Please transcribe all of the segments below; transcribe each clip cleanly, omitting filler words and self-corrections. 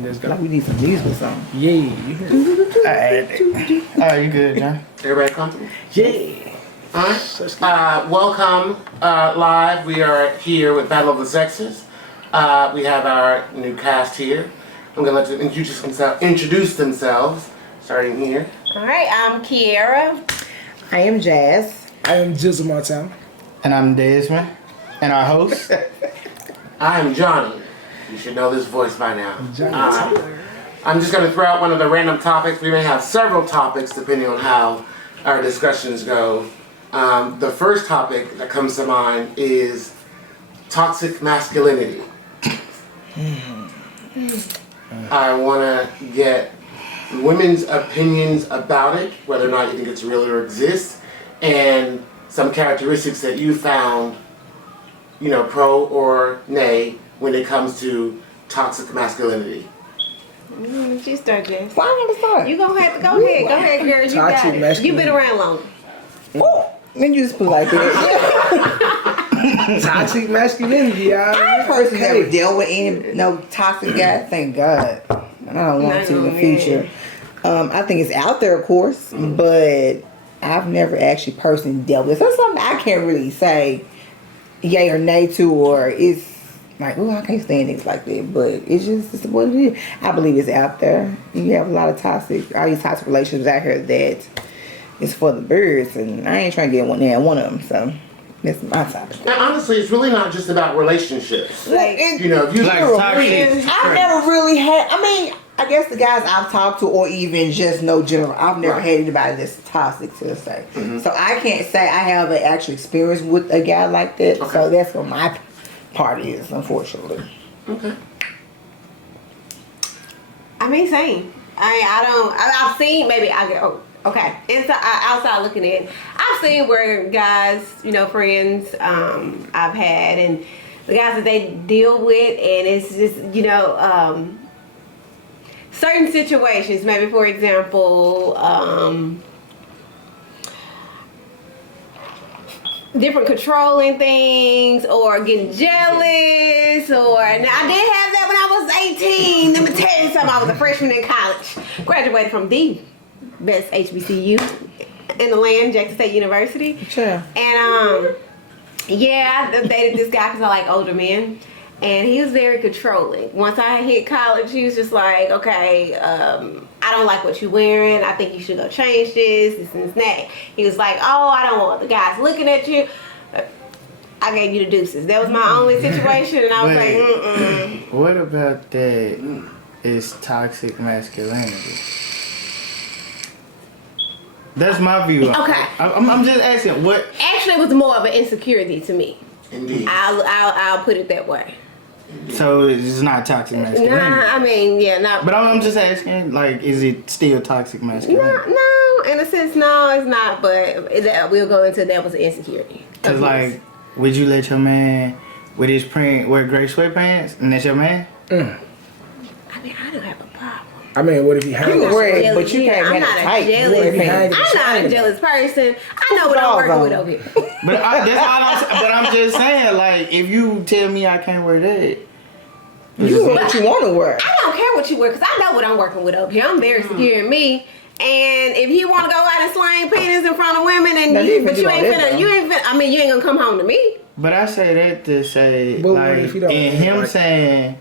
Let's go. Like we need some music or something. Yeah, you hear it. Alright, you good, John? Everybody comfortable? Yeah. Alright. Welcome live. We are here with Battle of the Sexes. We have our new cast here. I'm going to let them introduce themselves, starting here. All right, I'm Kiara. I am Jazz. I am Jizzle Montana. And I'm Desmond. And our host. I am Johnny. You should know this voice by now. Johnny. I'm just going to throw out one of the random topics. We may have several topics depending on how our discussions go. The first topic that comes to mind is toxic masculinity. I want to get women's opinions about it, whether or not you think it's real or exists, and some characteristics that you found, pro or nay, when it comes to toxic masculinity. She start, Jess. Why I gotta start? You gonna have to go ahead. Go ahead, girl. You got Toxic it. masculinity. You been around long. Ooh, then you just put it like that. Toxic masculinity, y'all. I personally never dealt with any toxic guy. Thank God. I don't want to in the future. I think it's out there, of course, but I've never actually personally dealt with it. That's something I can't really say yay or nay to, or it's like, oh, I can't stand things like that. But it's what it is. I believe it's out there. You have a lot of all these toxic relationships out here that it's for the birds, and I ain't trying to get one of them. So that's my topic. Now, honestly, it's really not just about relationships. Like, If you I've never really had. I mean, I guess the guys I've talked to, or even just no general, I've never had anybody that's toxic to say. Mm-hmm. So I can't say I have an actual experience with a guy like that. Okay. So that's what my part is, unfortunately. Okay. I mean, same. I've seen, maybe I go, okay. Outside looking in, I've seen where guys, friends I've had, and the guys that they deal with, and it's just, certain situations, maybe for example, different controlling things, or getting jealous, or now I did have that when I was 18. Let me tell you something, I was a freshman in college, graduated from the best HBCU in the land, Jackson State University. Sure. And I dated this guy because I like older men. And he was very controlling. Once I hit college, he was just like, okay, I don't like what you're wearing. I think you should go change this and that. He was like, oh, I don't want the guys looking at you. I gave you the deuces. That was my only situation, and I was like, mm-mm. What about that is toxic masculinity? That's my view. Okay. I'm just asking what. Actually, it was more of an insecurity to me. Indeed. I'll put it that way. So it's not toxic masculinity. Nah, I mean, yeah, not. But I'm just asking, like, is it still toxic masculinity? No, in a sense, no, it's not. But we'll go into that was an insecurity. Cause like, would you let your man with his print wear gray sweatpants, and that's your man? I mean, I don't have a problem. I mean, what if he hangs? You can wear it, but you can't I'm have not it a tight. jealous. I'm not a jealous person. I know what I'm working with over here. But that's all I'm saying. But I'm just saying, like, if you tell me I can't wear that, You wear what you want to wear. I don't care what you wear because I know what I'm working with over here. I'm very secure in me. And if you want to go out and slang penis in front of women, and No, you ain't finna. I mean, you ain't gonna come home to me. But I say that to say, But what like, if you don't in wear it, him like- saying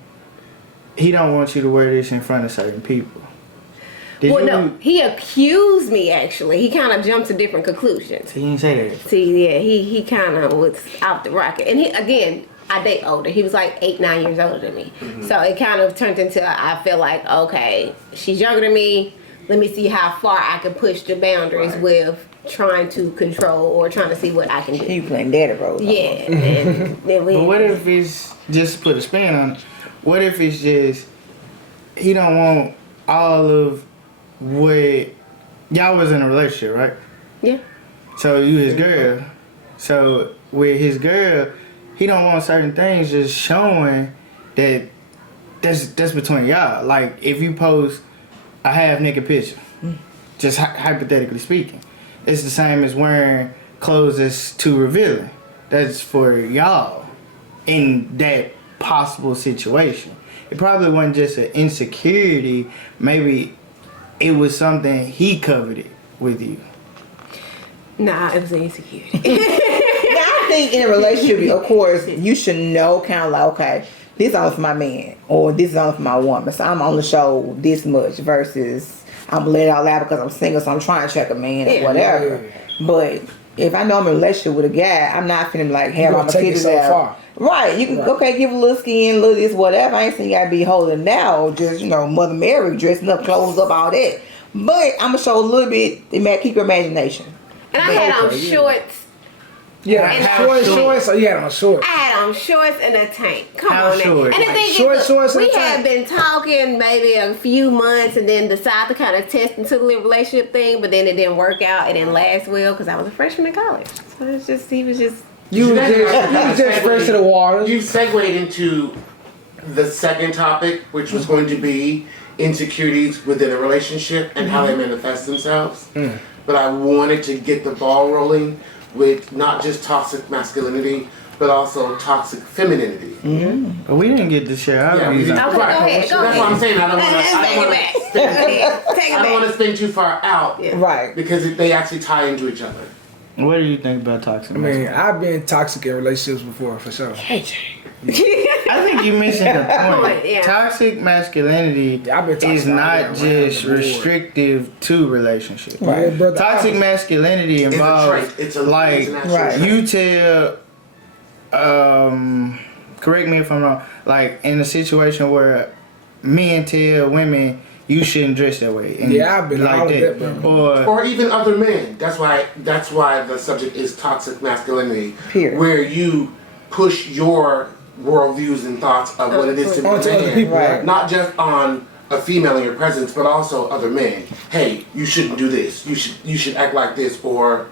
he don't want you to wear this in front of certain people. Well, no, he accused me. Actually, he kind of jumped to different conclusions. He didn't say that. See, yeah, he kind of was out the rocket, and I date older. He was like 8-9 years older than me. So it kind of turned into, I feel like, okay, she's younger than me. Let me see how far I can push the boundaries with trying to control or trying to see what I can do. You playing daddy role. Yeah. And then But what if it's just put a spin on it? What if it's just he don't want all of what y'all was in a relationship, right? Yeah. So you his girl. So with his girl, he don't want certain things just showing that that's between y'all. Like if you post a half naked picture, just hypothetically speaking, it's the same as wearing clothes that's too revealing. That's for y'all in that possible situation. It probably wasn't just an insecurity. Maybe it was something he covered it with you. Nah, it was an insecurity. Now, I think in a relationship, of course, you should know kind of like, okay, this is only for my man, or this is only for my woman, so I'm only show this much versus I'm gonna let it out loud because I'm single, so I'm trying to check a man or whatever. But if I know I'm in a relationship with a guy, I'm not finna like have all my titties out. Right, you can okay, give a little skin, a little this, whatever. I ain't saying you gotta be holding now, just Mother Mary dressing up, clothes up, all that. But I'm gonna show a little bit. It may keep your imagination. And I had on shorts. Yeah, shorts. So you had on shorts. I had on shorts and a tank. Come How on, short? now. And the thing Shorts is, and we a tank. had been talking maybe a few months, and then decided to kind of test into the relationship thing, but then it didn't work out. It didn't last well because I was a freshman in college. So it's just he was just. You was just fresh to the water. You segued into the second topic, which was going to be insecurities within a relationship and how they manifest themselves. But I wanted to get the ball rolling with not just toxic masculinity, but also toxic femininity. But we didn't get to share our views. Okay, go ahead. That's what I'm saying. I don't want to spin too far out, Right. because they actually tie into each other. What do you think about toxic I mean, masculinity? I've been toxic in relationships before, for sure. I think you mentioned the point. Yeah. Toxic masculinity Yeah, I've been toxic is not all just around the board. restrictive to relationships. Right. Yeah, brother, Toxic masculinity It's a involves trait. It's a like it's an actual right. trait. you tell, correct me if I'm wrong, like in a situation where men tell women you shouldn't dress that way. And Yeah, I've been like all with that. that, bro. Or Or even other men. That's why the subject is toxic masculinity. Period. Where you push your worldviews and thoughts of what it is to be a Onto other man. people, Right. Not just on a female in your presence, but also other men. Hey, you shouldn't do this. You should act like this, or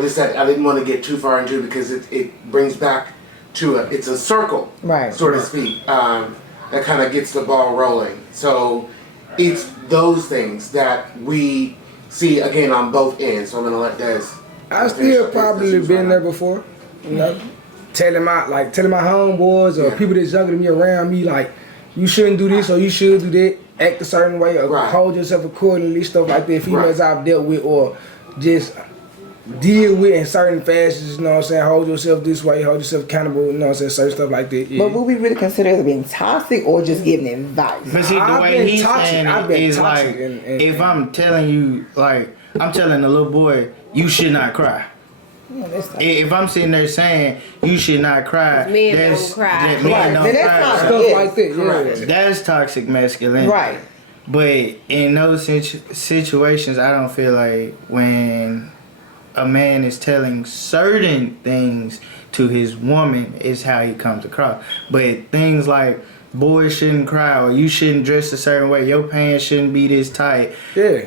this, that. I didn't want to get too far into it because it brings back to it's a circle, Right. so to speak, that kind of gets the ball rolling. So it's those things that we see again on both ends. So I'm gonna let Des. I still probably been there before, telling my homeboys or Yeah. people that's younger than me around me, like, you shouldn't do this or you should do that, act a certain way or Right. hold yourself accordingly, stuff like that. Females Right. I've dealt with or just deal with in certain fashions, you know what I'm saying? Hold yourself this way, hold yourself accountable, you know what I'm saying? Certain stuff like that. Yeah. But would we really consider it being toxic or just giving advice? but see, the I've way been he's toxic. saying I've it been is toxic like, and- if I'm telling you, like, I'm telling a little boy, you should not cry. Yeah, that's not- If I'm sitting there saying you should not cry, Men that's don't cry. that men Right, don't then that's cry. toxic. stuff Yes. like that, yeah. Correct. That's toxic masculinity. Right. But in those situations, I don't feel like when a man is telling certain things to his woman is how he comes across. But things like boys shouldn't cry or you shouldn't dress a certain way, your pants shouldn't be this tight. Yeah.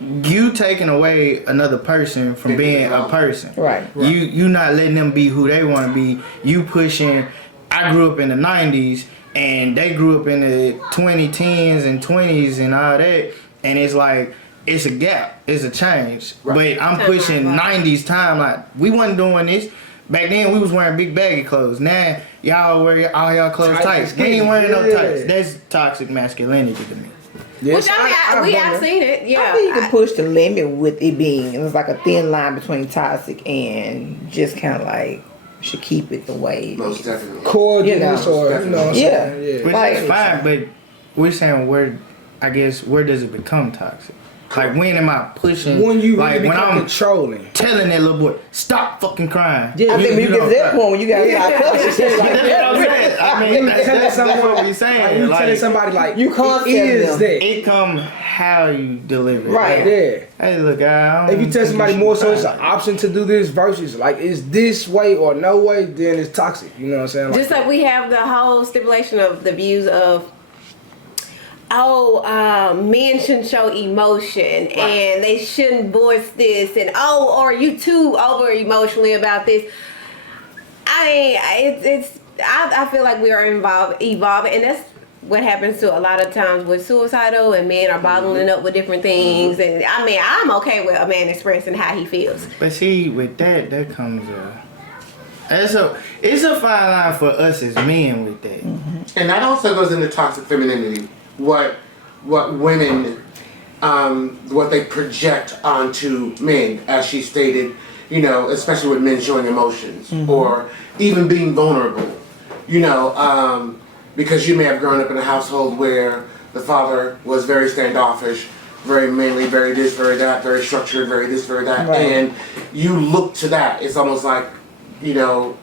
You taking away another person from being a person. Right. You not letting them be who they want to be. You pushing. I grew up in the 90s and they grew up in the 2010s and 20s and all that, and it's like it's a gap, it's a change. Right. But I'm pushing Right. 90s time. Like we wasn't doing this. Back then we was wearing big baggy clothes. Now y'all wear all y'all clothes Tight tight. We ain't wearing no yeah. tights. That's toxic masculinity to me. Yes, Which I've seen it. Yeah. I think you can push the limit with it being, it's like a thin line between toxic and just kind of like, should keep it the way it Most is. definitely. cordialness You know, or, you know what I'm yeah. saying? Yeah. Which Like- is fine, but we're saying where does it become toxic? Like when am I pushing? When you like really when become I'm controlling. telling that little boy, stop fucking crying. Yeah, I think when you get to don't that cry. point when you got Yeah. cussing shit like That's what I'm that, saying. I When mean, you that's telling what someone, we like, saying. you Like, telling somebody like You can't it tell is them. that. it come how you deliver it. Right. Like, Yeah. hey, look, I don't If you tell think somebody should more so cry it's an like that. option to do this versus like it's this way or no way, then it's toxic. You know what I'm saying? Just like we have the whole stipulation of the views of, men shouldn't show emotion and they shouldn't voice this, and are you too over emotionally about this? I feel like we are evolving, and that's what happens to a lot of times with suicidal, and men are bottling up with different things. And I mean, I'm okay with a man expressing how he feels. But see, with that It's a fine line for us as men with that. And that also goes into toxic femininity. What women, what they project onto men, as she stated, you know, especially with men showing emotions or even being vulnerable, you know, because you may have grown up in a household where the father was very standoffish, very manly, very this, very that, very structured, very this, very that, Right. and you look to that. It's almost like, you know,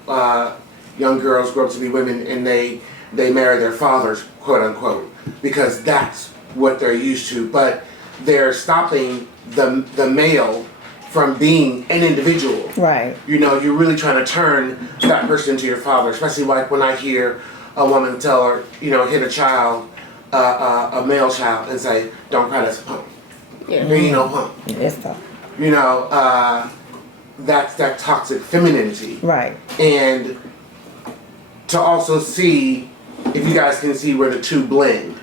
young girls grow up to be women and they marry their fathers, quote unquote, because that's what they're used to. But they're stopping the male from being an individual. Right. You know, you're really trying to turn that person into your father, especially like when I hear a woman tell her, you know, hit a child, a male child, and say, "Don't cry, that's a punk." Yeah. There ain't no punk. That's tough. You know, that's that toxic femininity. Right. And to also see, if you guys can see where the two blend,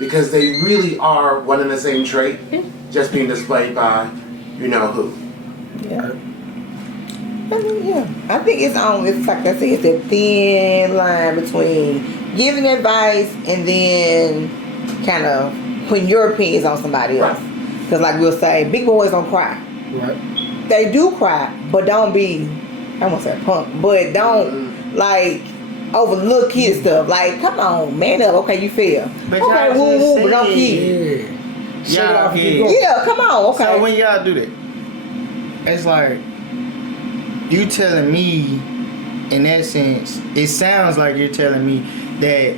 because they really are one and the same trait, just being displayed by you know who. Yeah. I mean, yeah. I think it's like I said, it's a thin line between giving advice and then kind of putting your opinions on somebody else. Because like we'll say, big boys don't cry. Right. They do cry, but don't be, I won't say punk, but don't like overlook kid stuff. Like, come on, man up. Okay, you feel. But Okay, y'all woo just woo, but don't said- kid. Yeah. Shut it Y'all off and keep get- going. Yeah, come on. Okay. So when y'all do that, it's like you telling me, in that sense, it sounds like you're telling me that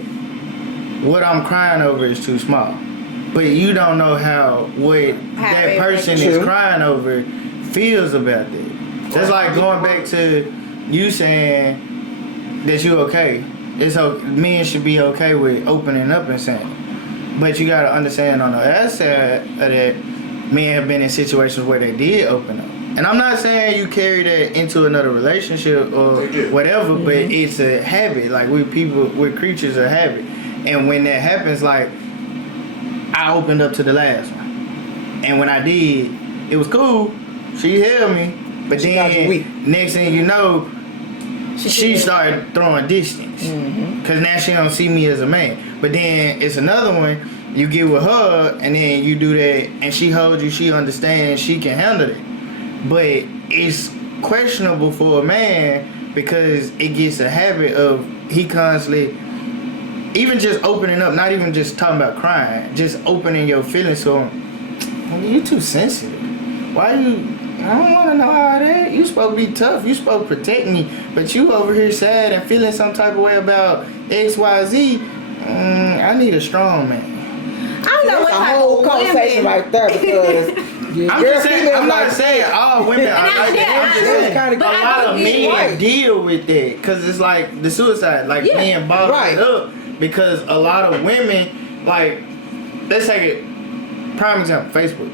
what I'm crying over is too small, but you don't know what that it person makes is True. crying over feels about that. That's like going back to you saying that you okay. Men should be okay with opening up and saying. But you gotta understand on the other side of that, men have been in situations where they did open up. And I'm not saying you carry that into another relationship or They do. whatever, but it's a habit. Like we're creatures of habit. And when that happens, like I opened up to the last one. And when I did, it was cool. She held me. But She got you weak. then next thing you know, she started throwing distance. Cause now she don't see me as a man. But then it's another one, you get with her and then you do that and she holds you, she understands, she can handle it. But it's questionable for a man because it gets a habit of he constantly, even just opening up, not even just talking about crying, just opening your feelings to him. You too sensitive. Why you? I don't want to know how that. You supposed to be tough. You supposed to protect me, but you over here sad and feeling some type of way about X, Y, Z. I need a strong man. I don't know what That's a type whole of conversation women. right there because I'm Girl, just saying. females I'm not like saying all women are like that. I'm just saying kinda- a but I lot of don't get men right. deal with that because it's like the suicide, like Yeah. men bottle Right. it up because a lot of women, like, let's take it. Prime example, Facebook.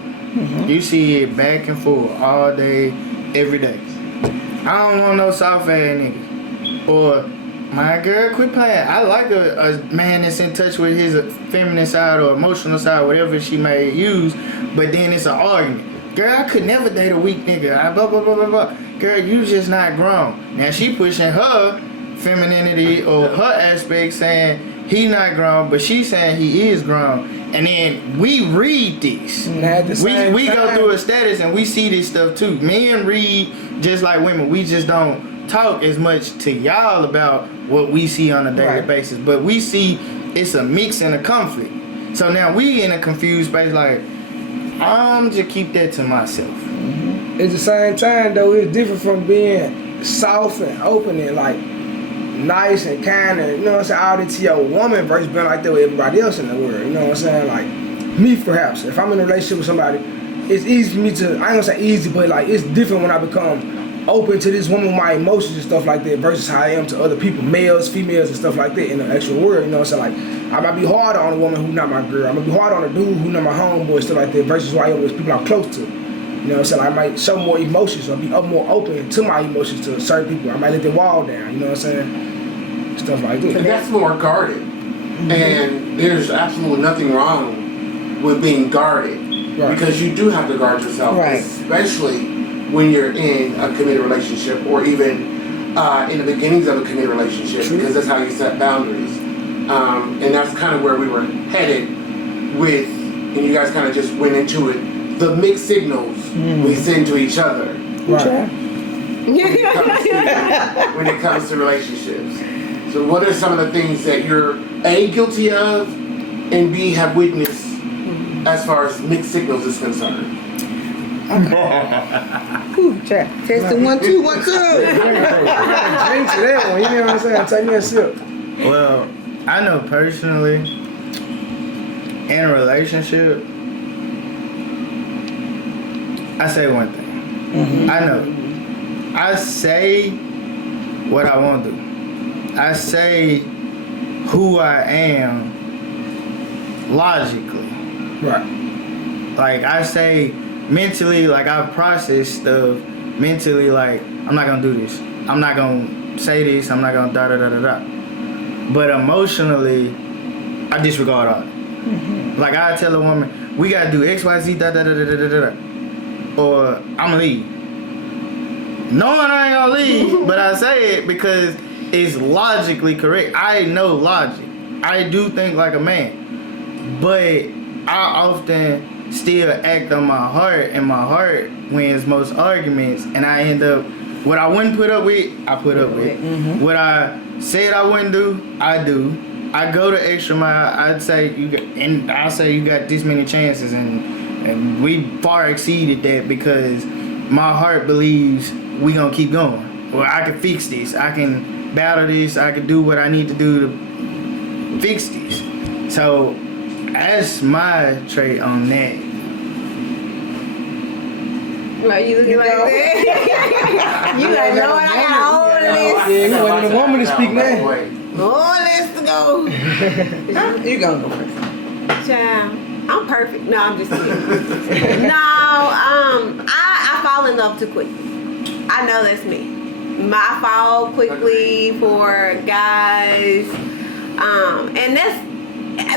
You see it back and forth all day, every day. I don't want no soft ass nigga. Or my girl, quit playing. I like a man that's in touch with his feminine side or emotional side, whatever she may use. But then it's an argument. Girl, I could never date a weak nigga. Blah blah blah blah blah. Girl, you just not grown. Now she pushing her femininity or her aspect, saying he not grown, but she saying he is grown. And then we read this. And at the same We go time- through a status and we see this stuff too. Men read just like women. We just don't talk as much to y'all about what we see on a daily Right. basis. But we see it's a mix and a conflict. So now we in a confused space like, I'm just keep that to myself. At the same time, though, it's different from being soft and open and like nice and kind and, you know what I'm saying, all that to your woman versus being like that with everybody else in the world. You know what I'm saying? Like me, perhaps, if I'm in a relationship with somebody, it's easy for me to, I ain't gonna say easy, but like it's different when I become open to this woman with my emotions and stuff like that versus how I am to other people, males, females, and stuff like that in the actual world. You know what I'm saying? Like I might be harder on a woman who not my girl. I might be harder on a dude who not my homeboy, stuff like that, versus who I am with people I'm close to. You know what I'm saying? Like, I might show more emotions or be up more open to my emotions to certain people. I might let the wall down. You know what I'm saying? Stuff like And that. that's more guarded. And there's absolutely nothing wrong with being guarded. Right. Because you do have to guard yourself. Right. Especially when you're in a committed relationship or even in the beginnings of a committed relationship, because that's how you set boundaries. And that's kind of where we were headed with, and you guys kind of just went into it, the mixed signals we send to each other. Right. When it comes to relationships. So what are some of the things that you're A, guilty of, and B, have witnessed as far as mixed signals is concerned? Testing 1 2 1 2. Drink to that one, you know what I'm saying? Take me a sip. Well, I know personally, in a relationship, I say one thing. I know. I say what I want to do. I say who I am logically. Right. Like I say mentally, like I process stuff mentally, like I'm not gonna do this. I'm not gonna say this. I'm not gonna da da da da da. But emotionally, I disregard all that. Like I tell a woman, we gotta do X, Y, Z, da da da da da da da, or I'ma leave. Knowing I ain't gonna leave, but I say it because it's logically correct. I know logic. I do think like a man, but I often still act on my heart, and my heart wins most arguments, and I end up what I wouldn't put up with, I put up with. What I said I wouldn't do, I do. I go the extra mile. I'd say I'll say you got this many chances, and we far exceeded that because my heart believes we gonna keep going. Well, I can fix this. I can battle this. I can do what I need to do to fix this. So that's my trait on that. Why you looking like that? You like, Lord, I got all of this. Yeah, you want the woman to speak now. All this to go. You gonna go first. Child, I'm perfect. No, I'm just kidding. No, I fall in love too quickly. I know that's me. I fall quickly for guys. And that's,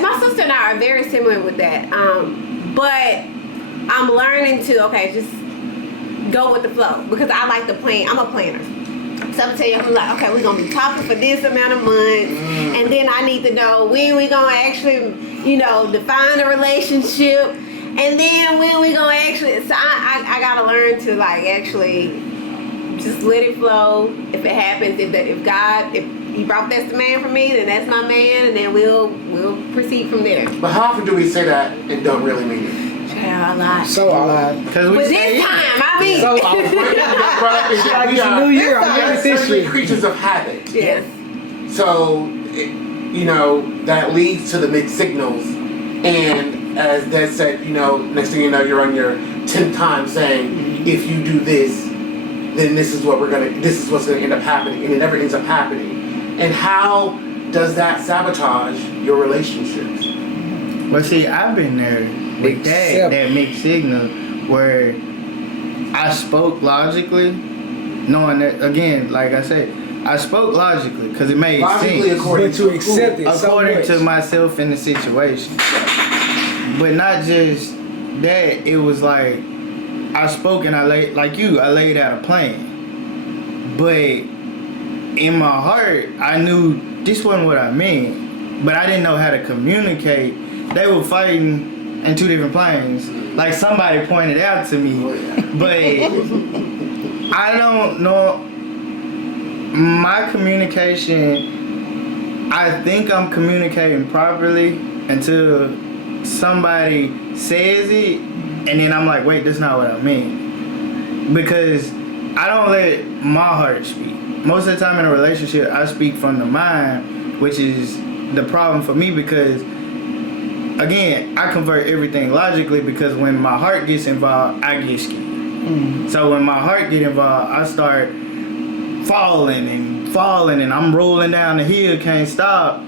my sister and I are very similar with that. But I'm learning to, just go with the flow, because I like to plan. I'm a planner. So I'm tell you, I'm like, okay, we're gonna be talking for this amount of months, and then I need to know when we gonna actually, define a relationship, and then when we gonna actually. So I gotta learn to actually just let it flow. If it happens, if He brought that's the man for me, then that's my man, and then we'll proceed from there. But how often do we say that and don't really mean it? Child, a lot. So alive. But this time, I mean. So alive. Like it's a new year. I'm getting this certainly shit. creatures of habit. Yes. So, that leads to the mixed signals. And as Des said, next thing you know, you're on your 10th time saying, if you do this, then this is what's gonna end up happening, and it never ends up happening. And how does that sabotage your relationships? Well, see, I've been there with that mixed signal where I spoke logically, knowing that, again, like I said, I spoke logically because it made sense. According to accept it. According to myself in the situation. But not just that, it was like I spoke and I laid out a plan. But in my heart, I knew this wasn't what I meant, but I didn't know how to communicate. They were fighting in two different planes, like somebody pointed out to me, but I don't know. My communication, I think I'm communicating properly until somebody says it, and then I'm like, wait, that's not what I mean. Because I don't let my heart speak. Most of the time in a relationship, I speak from the mind, which is the problem for me because, again, I convert everything logically because when my heart gets involved, I get scared. So when my heart get involved, I start falling, and I'm rolling down the hill, can't stop.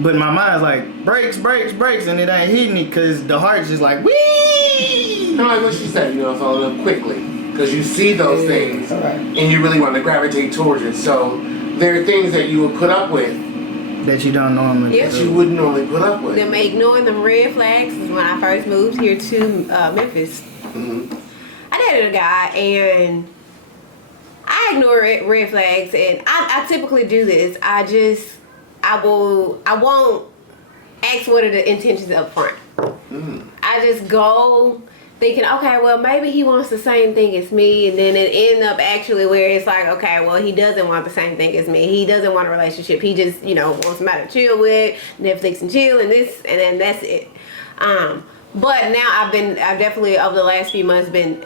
But my mind's like, brakes, brakes, brakes, and it ain't hitting it because the heart's just like, whee! Kind of like what she said, fall in love quickly. Because you see those things, and you really want to gravitate towards it. So there are things that you would put up with that you don't normally Yes. that you wouldn't normally put up with. Them ignoring them red flags is when I first moved here to Memphis. Mm-hmm. I dated a guy, and I I ignore red flags, and I typically do this. I won't ask what are the intentions up front. I just go thinking, okay, well, maybe he wants the same thing as me, and then it end up actually where it's like, okay, well, he doesn't want the same thing as me. He doesn't want a relationship. He just, wants somebody to chill with, Netflix and chill, and this, and then that's it. But now I've definitely over the last few months been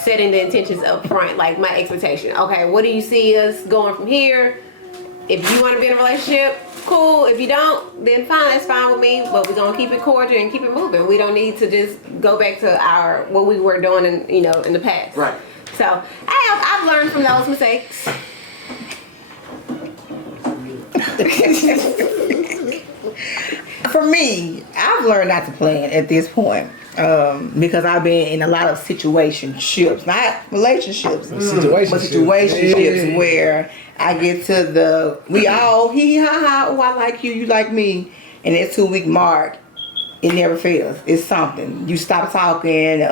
setting the intentions up front, like my expectation. Okay, what do you see us going from here? If you want to be in a relationship, cool. If you don't, then fine, that's fine with me. But we're gonna keep it cordial and keep it moving. We don't need to just go back to what we were doing in the past. Right. So I've learned from those mistakes. For me, I've learned not to plan at this point. Because I've been in a lot of situationships, not relationships, but situationships where I get to we all hee ha ha, oh I like you, you like me, and that 2-week mark, it never fails. It's something. You stop talking,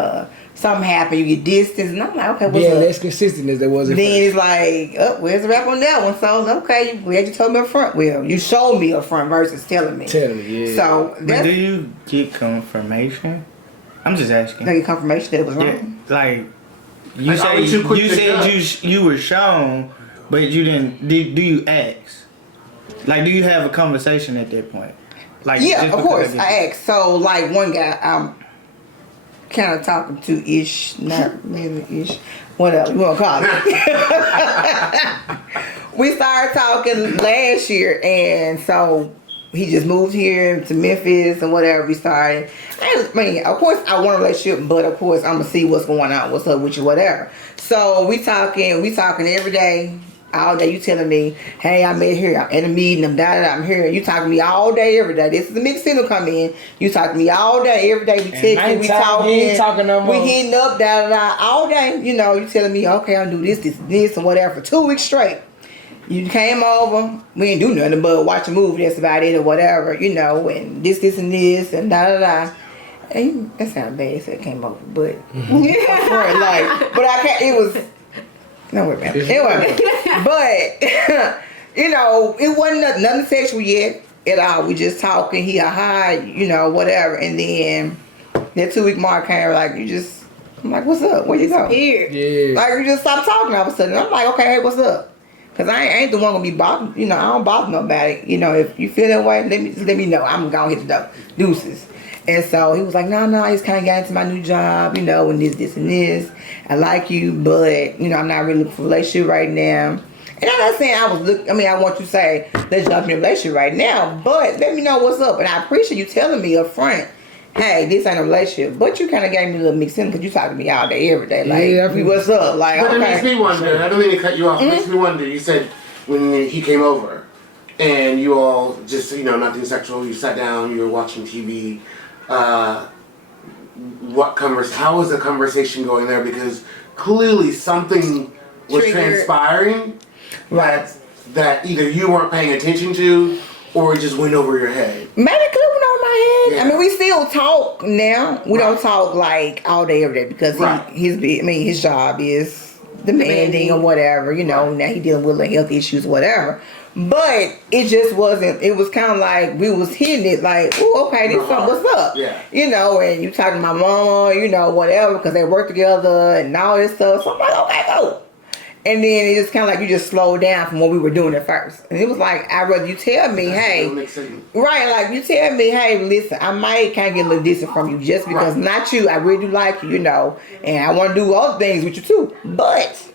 something happen, you get distance, and I'm like, okay, what's up? Less consistent as there was at Then first. it's like, oh, where's the wrap on that one? So okay, glad you told me up front. Well, you showed me up front versus telling me. Yeah. So But do you get confirmation? I'm just asking. I get confirmation that it was Yeah, wrong. like you Like, are we too quick to judge? you were shown, but you didn't. Do you ask? Like, do you have a conversation at that point? Like, Yeah, just of course. because I asked. So, like, one guy I'm kind of talking to ish, not really ish, whatever you want to call it. We started talking last year, and so he just moved here to Memphis and whatever. We started. I mean, of course, I want a relationship, but of course, I'm gonna see what's going on, what's up with you, whatever. So we talking every day. All day you telling me, hey, I'm here, I'm in a meeting, I'm here. You talking to me all day, every day. This is the mixed signal come in. You talking to me all day, every day. We texting, we talking, no more. we hitting up, all day. You telling me, okay, I'll do this, and whatever for 2 weeks straight. You came over, we didn't do nothing but watch a movie, that's about it, or whatever, and this, and this, and And that sounded bad, so it came over, but but I can't. It was no wait, man. Anyway, but it wasn't nothing sexual yet at all. We just talking, he a high, whatever, and then that 2-week mark came. Like I'm like, what's up? Where you go? Here. Yeah. Like you just stopped talking all of a sudden. I'm like, okay, hey, what's up? Cause I ain't the one gonna be bothered. I don't bother nobody. If you feel that way, let me know. I'm gonna hit the door. Deuces. And so he was like, no, I just kind of got into my new job, and this, and this. I like you, but, I'm not really looking for a relationship right now. And I'm not saying I want you to say, let's jump in a relationship right now, but let me know what's up. And I appreciate you telling me up front, hey, this ain't a relationship. But you kind of gave me a little mixed in because you talk to me all day, every day. Like, what's up? Like, but okay. it makes me wonder, I don't mean to cut you off, it makes me wonder, you said when he came over, and you all just, nothing sexual, you sat down, you were watching TV, how was the conversation going there? Because clearly something was transpiring that either you weren't paying attention to or it just went over your head. Maybe it could have went over my head. Yeah. I mean, we still talk now. We don't talk like all day, every day because his job is demanding or whatever. Now he dealing with health issues, whatever. But it just wasn't. It was kind of like we was hitting it like, oh, okay, this something. What's up? Yeah. And you talking to my mama, whatever, because they work together and all this stuff. So I'm like, okay, go. And then it just kind of like you just slowed down from what we were doing at first. And it was like, I'd rather you tell me, hey, like you tell me, hey, listen, I might kind of get a little distant from you just because not you, I really do like you, and I want to do other things with you too. But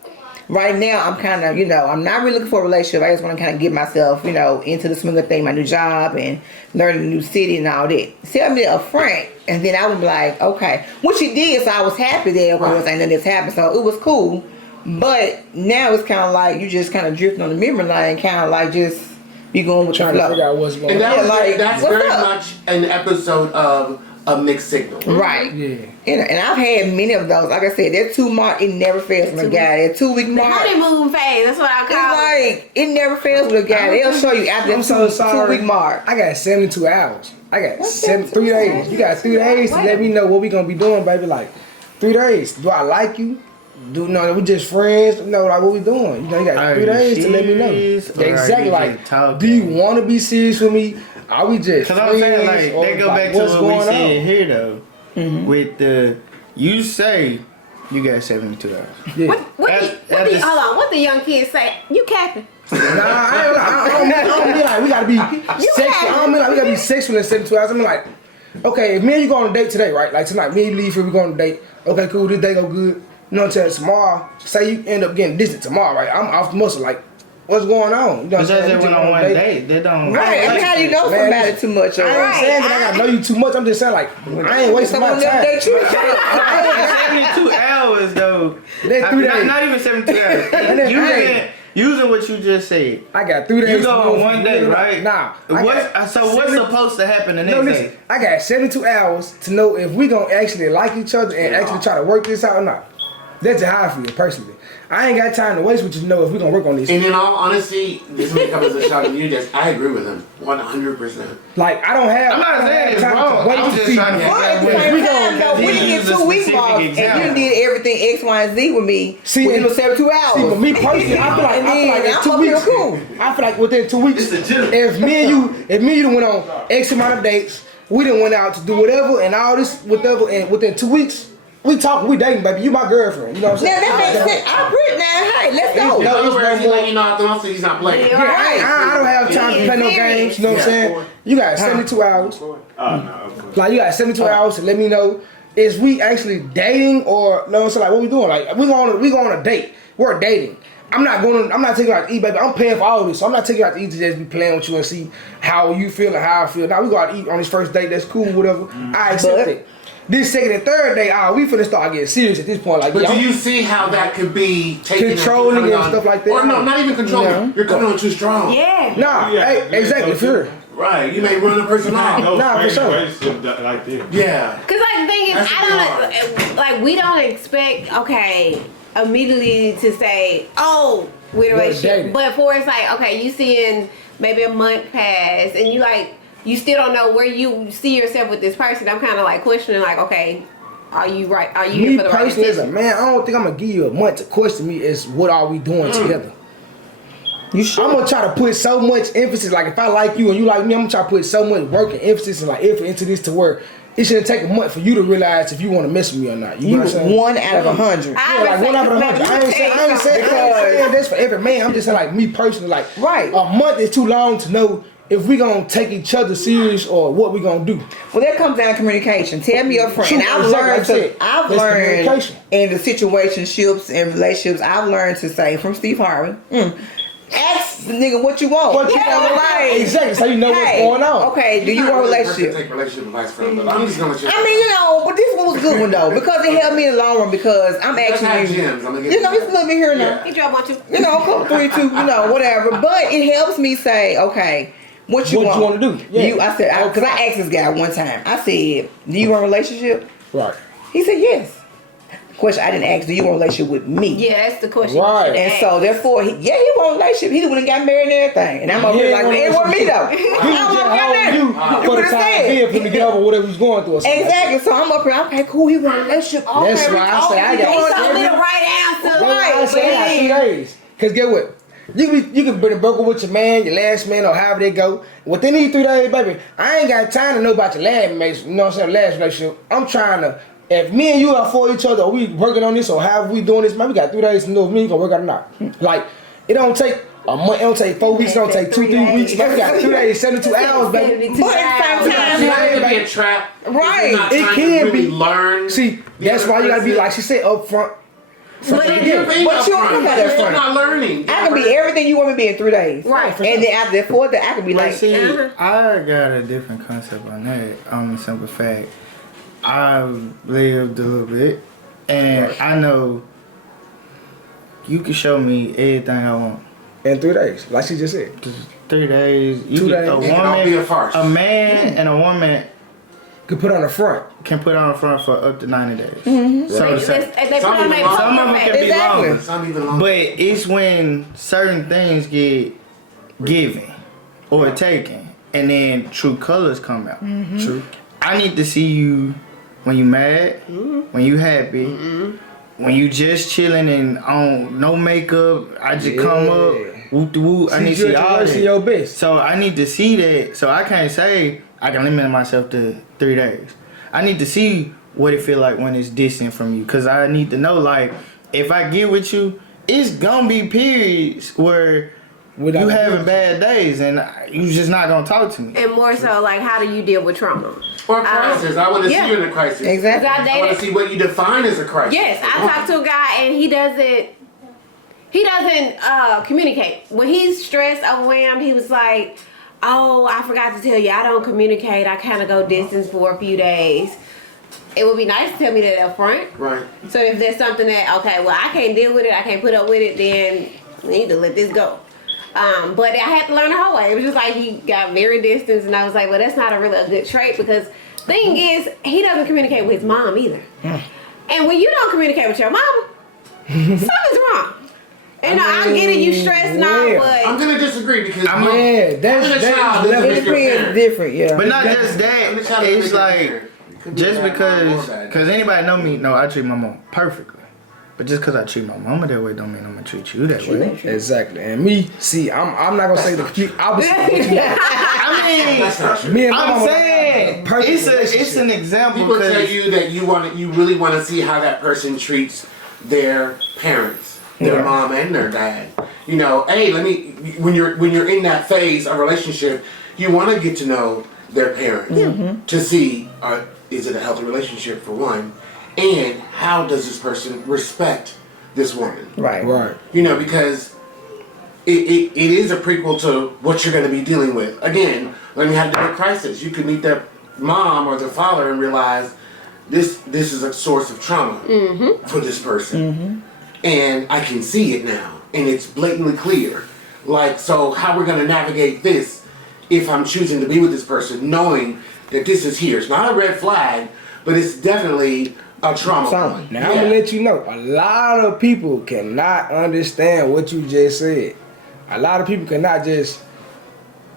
right now, I'm kind of, I'm not really looking for a relationship. I just want to kind of get myself, into the swing of thing, my new job, and learning a new city and all that. Tell me up front, and then I would be like, okay. Which he did, so I was happy there, of course, ain't nothing that's happened, so it was cool. But now it's kind of like you just kind of drifting on the memory line, kind of like just be going with trying the to flow. figure out what's going And on. that's very much an episode of A Mixed Signal. Right. Yeah. And I've had many of those. Like I said, that 2 mark, it never fails with a guy. That 2-week The mark. honeymoon phase, that's what I call it. It's like, it never fails with a guy. They'll show you after I'm that so sorry. 2-week mark. I got 72 hours. I got What's 3 days. You got 3 days to let me know what we gonna be doing, baby. Like 3 days. Do I like you? do no, we just friends. You know, like what we doing? You know, you got Are 3 you days to let me know. serious, or are Exactly. you Like, just talking? do you want to be serious with me? Are we just Cause friends? I'm saying like or, they go like, back to what's what we going said on? here though. With the you say you got 72 hours. Yeah. Hold on. What the young kids say? You capping? Nah, I don't mean like we gotta be sexual. I don't mean like we gotta be sexual in 72 hours. I mean like, okay, if me and you go on a date today, right? Like tonight, me and you leave here, we go on a date. Okay, cool, this day go good. You know what I'm saying? Tomorrow, say you end up getting distant tomorrow, right? I'm off the muscle, like, what's going on? You know what I'm Because saying? they We went just on one date. They don't. Right. I mean, how you know Man, somebody too much? I ain't saying that I gotta know you too much. I'm just saying like, I ain't wasting my Someone time. date you. 72 hours though. That's 3 days. Not even 72 then, hours. Using what you just said. I got 3 days. You to go know on if one you day, really- right? Nah. What's supposed to happen the next No, listen. day? I got 72 hours to know if we gonna actually like each other and actually try to work this out or not. That's just how I feel personally. I ain't got time to waste with you to know if we gonna work on this. And in all honesty, this may come as a shock to you. That I agree with him 100%. Like I don't have. I'm not I don't saying have it's time to wrong. wait I'm to just see. trying to But at the figure out same we time, though, he we didn't get used a 2 weeks specific off, and example. you did everything X, Y, and Z with me within the 72 hours. See, but me personally, I feel like And then in I'm 2 up here weeks. cool. I feel like within 2 weeks, if me and you done went on X amount of dates, we done went out to do whatever and all this whatever, and within 2 weeks, we talking, we dating, baby. You my girlfriend. You know what I'm Now saying? that makes sense. I agree. Now, hey, let's In go. other words, no he's more. letting you know after months he's not playing. Yeah. I don't have time to play no games. You know what I'm saying? You got 72 hours. Like you got 72 hours to let me know is we actually dating or no? So like what we doing? Like we going on a date. We're dating. I'm not taking you out to eat, baby. I'm paying for all this, so I'm not taking you out to eat to just be playing with you and see how you feel and how I feel. Now we go out to eat on this first date. That's cool, whatever. I accept it. This second and third day, we finna start getting serious at this point. Like, But yeah, do you see how that could be taken as you Controlling coming and on- stuff like that? Or no, not even controlling. Yeah. You're coming on too strong. Yeah. Nah, hey, exactly, for sure. Right. You may run a person off. Nah, for sure. Like this. Yeah. Cause like the thing is, That's I don't like we don't expect immediately to say we're in a We're relationship, dating. but for it's like you seeing maybe a month pass and you still don't know where you see yourself with this person. I'm kind of like questioning are you right? Are you Me here for the right personally, as a decision? man, I don't think I'm gonna give you a month to question me. Is what are we doing together? You sure? I'm gonna try to put so much emphasis. Like if I like you and you like me, I'm gonna try to put so much work and emphasis and like effort into this to where it shouldn't take a month for you to realize if you want to mess with me or not. You know what I'm saying? 1 out of 100. Yeah, like 1 out of 100. I ain't saying that's for every man. I'm just saying like me personally, like Right. a month is too long to know if we gonna take each other serious or what we gonna do. Well, that comes down to communication. Tell me your friend. True, And I've exactly, learned like I said, I've that's learned communication. in the situationships and relationships, I've learned to say from Steve Harvey, ask the nigga what you want. What you want, like, exactly, so you know what's hey, going on. Okay, do you want a relationship? Take relationship advice from him, but I'm just gonna let you. I mean, but this one was a good one though because it helped me in the long run because I'm Just have actually, gems. I'm gonna get it's a little bit here now. He drove on you. Come 3, 2, whatever. But it helps me say, okay, what you What you want? wanna do? Yeah. I said, because I asked this guy one time. I said, do you want a relationship? Right. He said yes. Question I didn't ask, do you want a relationship with me? Yeah, that's the question. Right. You should And ask. so therefore, he want a relationship. He wouldn't got married and everything. And I'm over here like, man, it wasn't me though. He was I'm just up holding there. you You for the would've time said. being for him to get over whatever he was going through. Or something. Exactly. So I'm up here. Okay, cool. He want a relationship. Okay, That's why I say I got- He told me Right. the right answer. That's why I say I got 3 days. Cause get what? You can been broken with your man, your last man, or however they go. Within these 3 days, baby, I ain't got time to know about your last mate. You know what I'm saying? Last relationship. I'm trying to. If me and you are for each other, or we working on this, or however we doing this, man, we got 3 days to know if me gonna work out or not. Like it don't take a month. It don't take 4 weeks. It don't take 2, 3 weeks. Man, we got 3 days, 72 hours, baby. 72 But at the same hours. time, It could be a trap. Right. If you're not It trying can to really be. learn. See, the that's other why you gotta be person. like she said up front. But You're if being But you upfront. don't know that You're front. not learning. I can be everything you want me to be in 3 days. Right. And then after that 4th, I can be Like, like, see, I got a different concept on that. The simple fact, I've lived a little bit, and I know you can show me everything I want. In 3 days, like she just said. Just 3 days. 2 days. A It can all be a farce. a man and a woman Could put on the front. can put on front for up to 90 days. So They to say. put on their Some of them poker can face. be Exactly. longer. Some even longer. But it's when certain things get given or taken, and then true colors come out. True. I need to see you when you mad, when you happy, when you just chilling and on no makeup, I just come up, whoop the whoop. I need to see all that. Your best. So I need to see that. So I can't say I can limit myself to 3 days. I need to see what it feel like when it's distant from you, cause I need to know, like, if I get with you, it's gonna be periods where you having bad days and you just not gonna talk to me. And more so, like, how do you deal with trauma? Or crisis. I want to see you in a crisis. Exactly. I want to see what you define as a crisis. Yes, I talked to a guy and he doesn't communicate. When he's stressed, overwhelmed, he was like, oh, I forgot to tell you, I don't communicate. I kind of go distance for a few days. It would be nice to tell me that up front. Right. So if there's something that, okay, well, I can't deal with it, I can't put up with it, then we need to let this go. But I had to learn the hard way. It was just like he got very distant, and I was like, well, that's not a good trait, because thing is, he doesn't communicate with his mom either. And when you don't communicate with your mama, something's wrong. And I get it, you stressed now, but I'm gonna disagree because that's It depends different, yeah. But not just that. It's like just because anybody know me, no, I treat my mom perfectly. But just because I treat my mama that way don't mean I'm gonna treat you that way. Exactly. And me, see, I'm not gonna say the complete opposite. I mean, Me and my I'm mama saying it's an example. people tell you that you really want to see how that person treats their parents, their mom and their dad. You know, hey, when you're in that phase of relationship, you want to get to know their parents to see is it a healthy relationship for one, and how does this person respect this woman? Right. You know, because it is a prequel to what you're going to be dealing with. Again, when you have different crisis, you could meet their mom or their father and realize this is a source of trauma for this person. And I can see it now, and it's blatantly clear. Like, so how we're going to navigate this if I'm choosing to be with this person, knowing that this is here. It's not a red flag, but it's definitely a trauma point. Now I'm gonna let you know, a lot of people cannot understand what you just said. A lot of people cannot just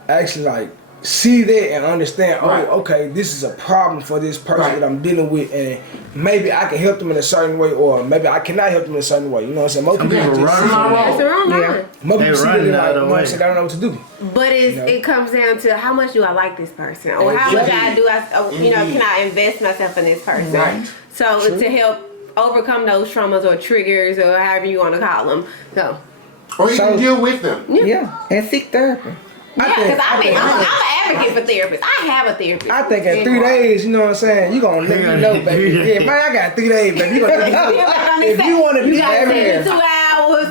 actually like see that and understand, okay, this is a problem for this person that I'm dealing with, and maybe I can help them in a certain way, or maybe I cannot help them in a certain way. You know what I'm saying? Most people run that's the wrong line. most people see that running like, out of you know what I'm way. saying? They don't know what to do. But it comes down to how much do I like this person, or how much can I invest myself in this person? Right. So to help overcome those traumas or triggers or however you want to call them. So. Or you can deal with them. Yeah, and seek therapy. Because I'm an advocate for therapists. I have a therapist. I think in 3 days, you know what I'm saying, you gonna let me know, baby. Yeah, man, I got 3 days, baby. You gonna let me know. If you want to be there, 72 hours.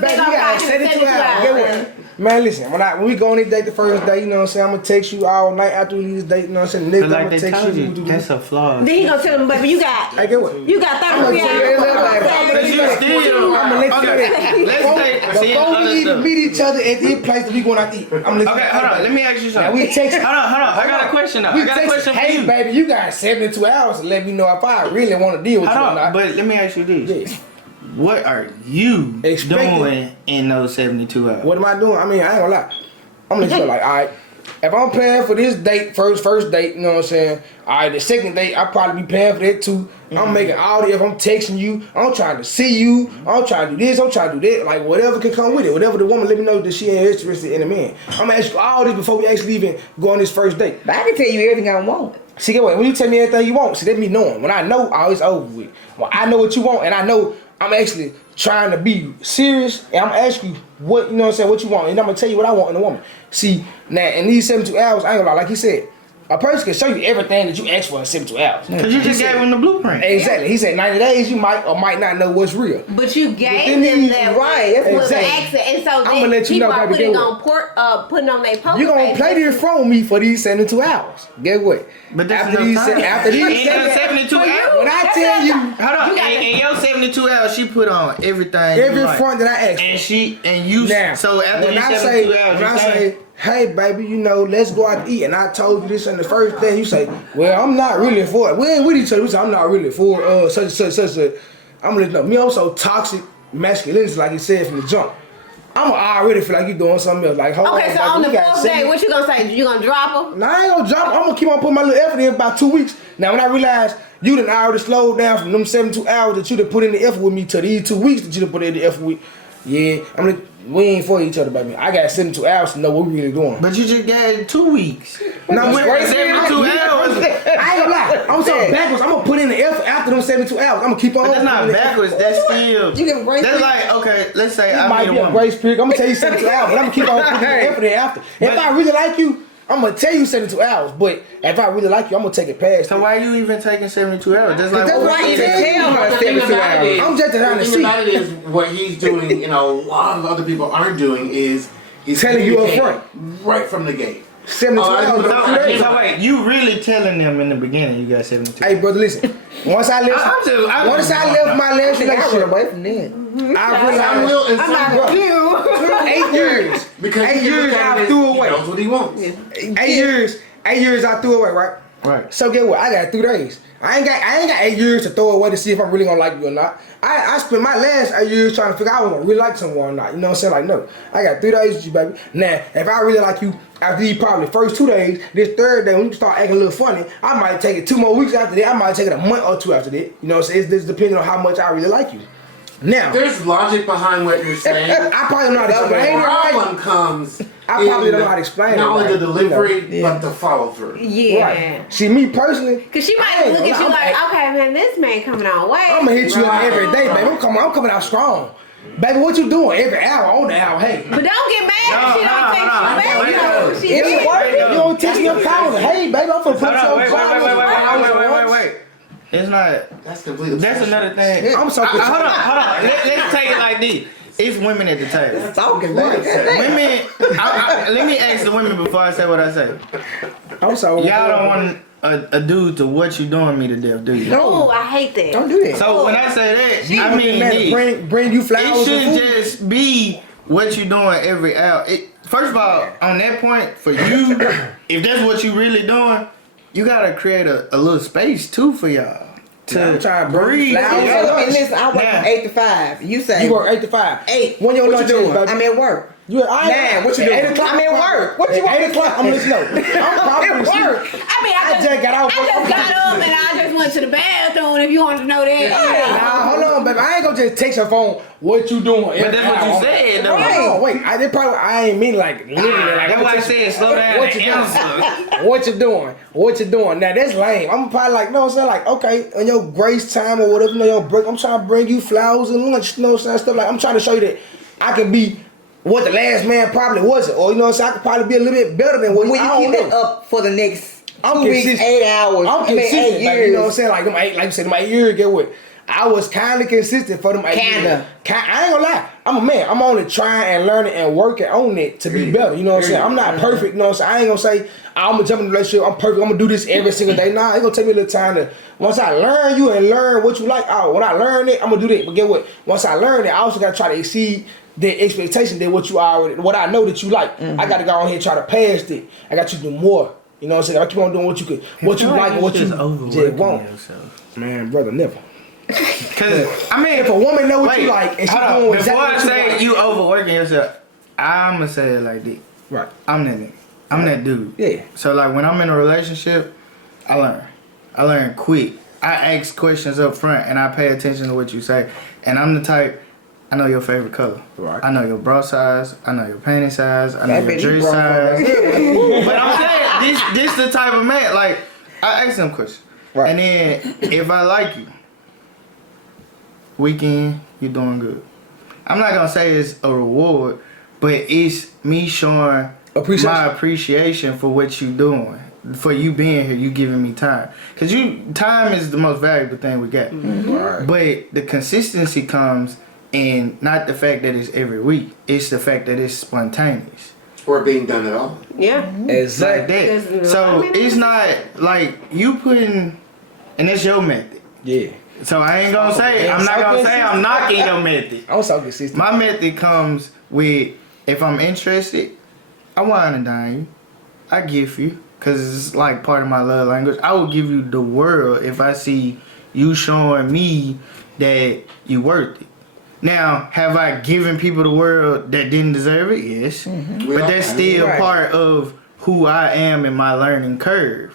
baby, you got 72 hours. Get what? Man, listen, when we go on this date the first day, you know what I'm saying, I'm gonna text you all night after we leave this date, you know what I'm saying, next But I'm like gonna they text told you. you, that's a flaw. Then he gonna tell him, baby, you got Hey, get what? 33 I'm gonna tell you hours. that, baby. I'm gonna let you know that. I'm gonna let you know that. Before we even meet each other at the place that we going out to eat, I'm gonna let you know. Okay, hold on. Let me ask you Now, something. we text. Hold on. I got a question now. I got a question for Hey, you. baby, you got 72 hours to let me know if I really want to deal with you or Hold on, not. but let me ask you this. Yeah. What are you Expecting. doing in those 72 hours? What am I doing? I mean, I ain't gonna lie. I'm gonna feel like, all right, if I'm paying for this date, first date, you know what I'm saying? All right, the second date, I'll probably be paying for that too. I'm making all the, if I'm texting you, I'm trying to see you, I'm trying to do this, I'm trying to do that, like whatever can come with it. Whatever the woman let me know that she ain't interested in a man. I'm gonna ask you all this before we actually even go on this first date. But I can tell you everything I want. See, get what? When you tell me everything you want, see, that me knowing. When I know, it's over with. Well, I know what you want, and I know I'm actually trying to be serious, and I'm gonna ask you what, you know what I'm saying, what you want, and I'm gonna tell you what I want in a woman. See, now, in these 72 hours, I ain't gonna lie, like he said, a person can show you everything that you asked for in 72 hours. Because you just gave him the blueprint. Exactly. He said 90 days, you might or might not know what's real. But you gave then them he's that right, with exactly. the accent, and so I'ma then let you people know, are baby, putting get on putting on their poker You gonna face. play this from me for these 72 hours. Get what? But that's after enough these, time. after these In those 72 hours. when I tell you, Hold on. In your 72 hours, she put on everything. every you like. front that I asked for. And you. Now, So after when these I 72 say, hours, when you I say, hey baby, you know, let's go out to eat, and I told you this on the first day, you say, well, I'm not really for it. We ain't with each other. We say, I'm not really for such a. I'm gonna let you know. Me, I'm so toxic masculinity, like he said from the jump. I already feel like you doing something else. Like, hold on. Okay, so like, on the we got 4th seven- day, what you gonna say? You gonna drop her? Nah, I ain't gonna drop. I'm gonna keep on putting my little effort in about 2 weeks. Now, when I realize you done already slowed down from them 72 hours that you done put in the effort with me to these 2 weeks that you done put in the effort with, yeah, we ain't for each other, baby. I got 72 hours to know what we really doing. But you just got 2 weeks. Now, Went wait, 72 hours. I ain't gonna lie. I'm so backwards. I'm gonna put in the effort after them 72 hours. I'm gonna keep on. But that's not putting in the backwards. That's still. You can break That's it. like, okay, let's say It I might meet be a a woman. grace period. I'm gonna tell you 72 hours, but I'm gonna keep on putting the effort in after. If But- I really like you, I'm gonna tell you 72 hours. But if I really like you, I'm gonna take it past. So why you even taking 72 hours? That's like That's what why we you did. didn't tell her The thing 72 about it hours. is, I'm just trying to the see. thing about it is what he's doing. You know, a lot of other people aren't doing is he's Telling you up communicating front. right from the gate. 72 Oh, I hours. know. about 2 days. So wait, you really telling them in the beginning you got 72? Hey, brother, listen. Once I left, once I left my last I run relationship, away from that. I Some realized will and some not won't. you. 8 years. Because 8 he can years look at it I as threw he away. knows what he wants. 8 years I threw away, right? Right. So get what? I got 3 days. I ain't got 8 years to throw away to see if I'm really gonna like you or not. I spent my last 8 years trying to figure out if I'm gonna really like someone or not. You know what I'm saying? Like, no. I got 3 days with you, baby. Now, if I really like you after these probably first 2 days, this third day when you start acting a little funny, I might take it 2 more weeks after that. I might take it a month or 2 after that. You know what I'm saying? It's depending on how much I really like you. Now, There's logic behind what you're saying. I probably don't know how to explain The it right. problem comes. I probably in don't know how to explain it not only right, the delivery, but the follow through. Yeah. Right. See, me personally, Cause she I might ain't look at gonna you lie, like, okay, man, this man coming on way. I'm gonna hit you Right. every day, baby. I'm coming out strong. Baby, what you doing every hour on the hour? Hey. But don't get mad if she don't take you back. You know, she If did. it work, you don't text me a call. Hey, baby, I'm finna put you on Wait. It's not. That's completely. That's another thing. I'm so Hold on. concerned. Let's take it like this. It's women at the table. Talking back. Women. Let me ask the women before I say what I say. I'm sorry. Y'all don't want a dude to what you doing me to death, do you? Oh, I hate that. Don't do that. So when I say that, I mean this. bring you flowers. It and shouldn't food. just be what you doing every hour. First of all, on that point, for you, if that's what you really doing, you gotta create a little space too for y'all I'm to trying to bring breathe. flowers. And listen, I work Now- from 8 to 5. You say You work 8 to 5. 8. When your What lunch you is, doing? baby? I'm at work. You at 9, what you doing? 8 o'clock. I'm at work. What you At 8 want? o'clock, I'm gonna let you know. I'm probably I'm at asleep. work. I mean, I just got out. I just got up and I just went to the bathroom. If you want to know that, Nah, hold on, baby. I ain't gonna just text your phone. What you doing? But that's what you said, though. Hold on, wait. I ain't mean like literally. Like, That's I'm why I just- said slow down What and you doing? answer. What you doing? What you doing? Now that's lame. I'm probably like, no, I'm saying like, okay, on your grace time or whatever, you know, your break, I'm trying to bring you flowers and lunch, you know what I'm saying? Stuff like I'm trying to show you that I can be what the last man probably wasn't, or you know what I'm saying? I could probably be a little bit better than what When I you don't keep it know. up for the next I'm 2 weeks, consistent. 8 hours, I'm consistent, 8 baby, years. you know what I'm saying? Like them 8, like you said, them 8 years. Get what? I was kind of consistent for them 8 years. Kinda. I ain't gonna lie. I'm a man. I'm only trying and learning and working on it to be better. You know what I'm saying? I'm not perfect. You know what I'm saying? I ain't gonna say I'm gonna jump in the relationship. I'm perfect. I'm gonna do this every single day. Nah, it's gonna take me a little time to. Once I learn you and learn what you like, when I learn it, I'm gonna do that. But get what? Once I learn it, I also gotta try to exceed the expectation that what I know that you like. I gotta go on here and try to pass it. I got you to do more. You know what I'm saying? I keep on doing what you like and what you just want. Man, brother, never. Cause I mean, If a woman know what you like and she hold on. doing Before exactly I what you say like. you overworking yourself, I'ma say it like this. Right. I'm that nigga. I'm that dude. Yeah. So like when I'm in a relationship, I learn. I learn quick. I ask questions up front and I pay attention to what you say. And I'm the type. I know your favorite color. Right. I know your bra size. I know your panty size. I know That your bitch dress bra size. size. But I'm saying this the type of man. Like I ask them questions. Right. And then if I like you, weekend, you doing good. I'm not gonna say it's a reward, but it's me showing Appreciation. my appreciation for what you doing, for you being here, you giving me time. Cause time is the most valuable thing we got. Right. But the consistency comes in not the fact that it's every week, it's the fact that it's spontaneous. Or being done at all. yeah. Like Exactly. that. There's So no- it's not like you putting, and that's your method. Yeah. So I ain't gonna say, I'm not gonna say I'm knocking your method. I'm so consistent. My method comes with, if I'm interested, I wine and dine you. I gift you, cause it's like part of my love language. I will give you the world if I see you showing me that you worth it. Now, have I given people the world that didn't deserve it? Yes. But that's still Right. part of who I am in my learning curve.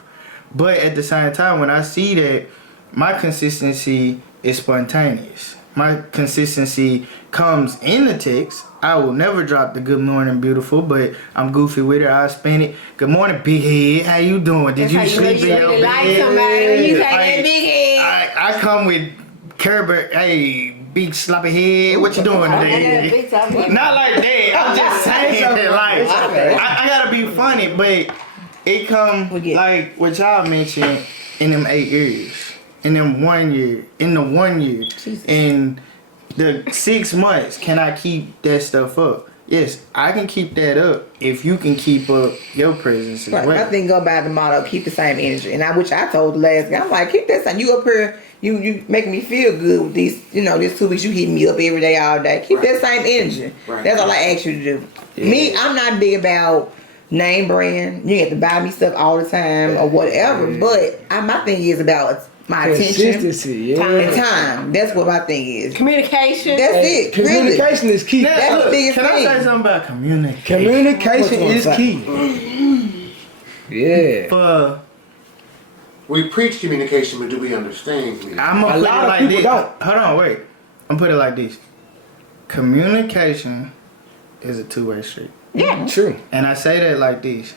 But at the same time, when I see that, my consistency is spontaneous. My consistency comes in the text. I will never drop the good morning, beautiful, but I'm goofy with it. I'll spin it. Good morning, big head. How you doing? Did you sleep in your really like bed? somebody when you say that Like, big head. I come with Kerber, hey, big sloppy head. What you doing today? Not like that. I'm just saying that, like, I gotta be funny, but it come like what y'all mentioned in them 8 years, in them 1 year, in the 1 year, in the 6 months. Can I keep that stuff up? Yes, I can keep that up if you can keep up your presence as Right. well. I think go by the motto, keep the same energy. And which I told the last guy, I'm like, keep that same. You up here, you making me feel good with these, this 2 weeks you hitting me up every day, all day. Keep that same energy. Right. That's all I ask you to do. Me, I'm not big about name brand. You have to buy me stuff all the time or whatever. But my thing is about my attention Consistency, and time. That's what my thing is. Communication. That's it. Really. Communication is key. That's the biggest Can I thing. say something about communication? Communication What's is one key. Yeah. For We preach communication, but do we understand communication? I'm gonna A put lot it of like people this. don't. Hold on, wait. I'm gonna put it like this. Communication is a two-way street. Yeah. True. And I say that like this.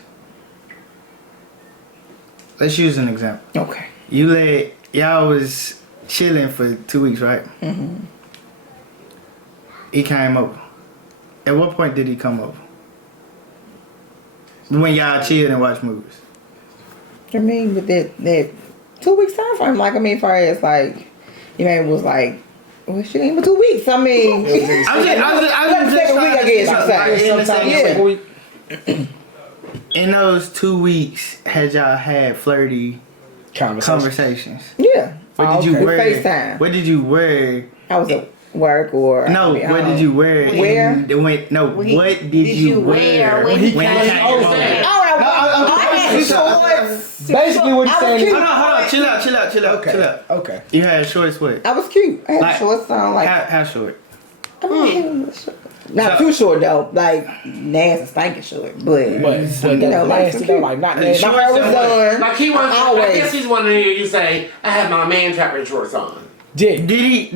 Let's use an example. Okay. Y'all was chilling for 2 weeks, right? He came over. At what point did he come over? When y'all chilled and watched movies. I mean, with that 2 weeks time frame, like, far as like, it was like, well, shit ain't but 2 weeks. I mean, I'm just second week, I guess you say. in the second Yeah. week. In those 2 weeks, had y'all had flirty conversations? Yeah. What did you okay. wear? FaceTime. What did you wear? I was at work or No, what did you wear? Where? What did you wear when he came came over? over? I had shorts. Basically, what he's I was saying cute. is, Hold on, chill out. Okay. You had shorts what? I was cute. I had Like, shorts on, like, How short? not too short though, like nasty, stinking short, but But like nasty, some though, cute. like not The nasty. My hair was shorts and done. Like he wants, I Always. guess he's wanting to hear you say, I have my man trapper shorts on. Yeah. Could Did he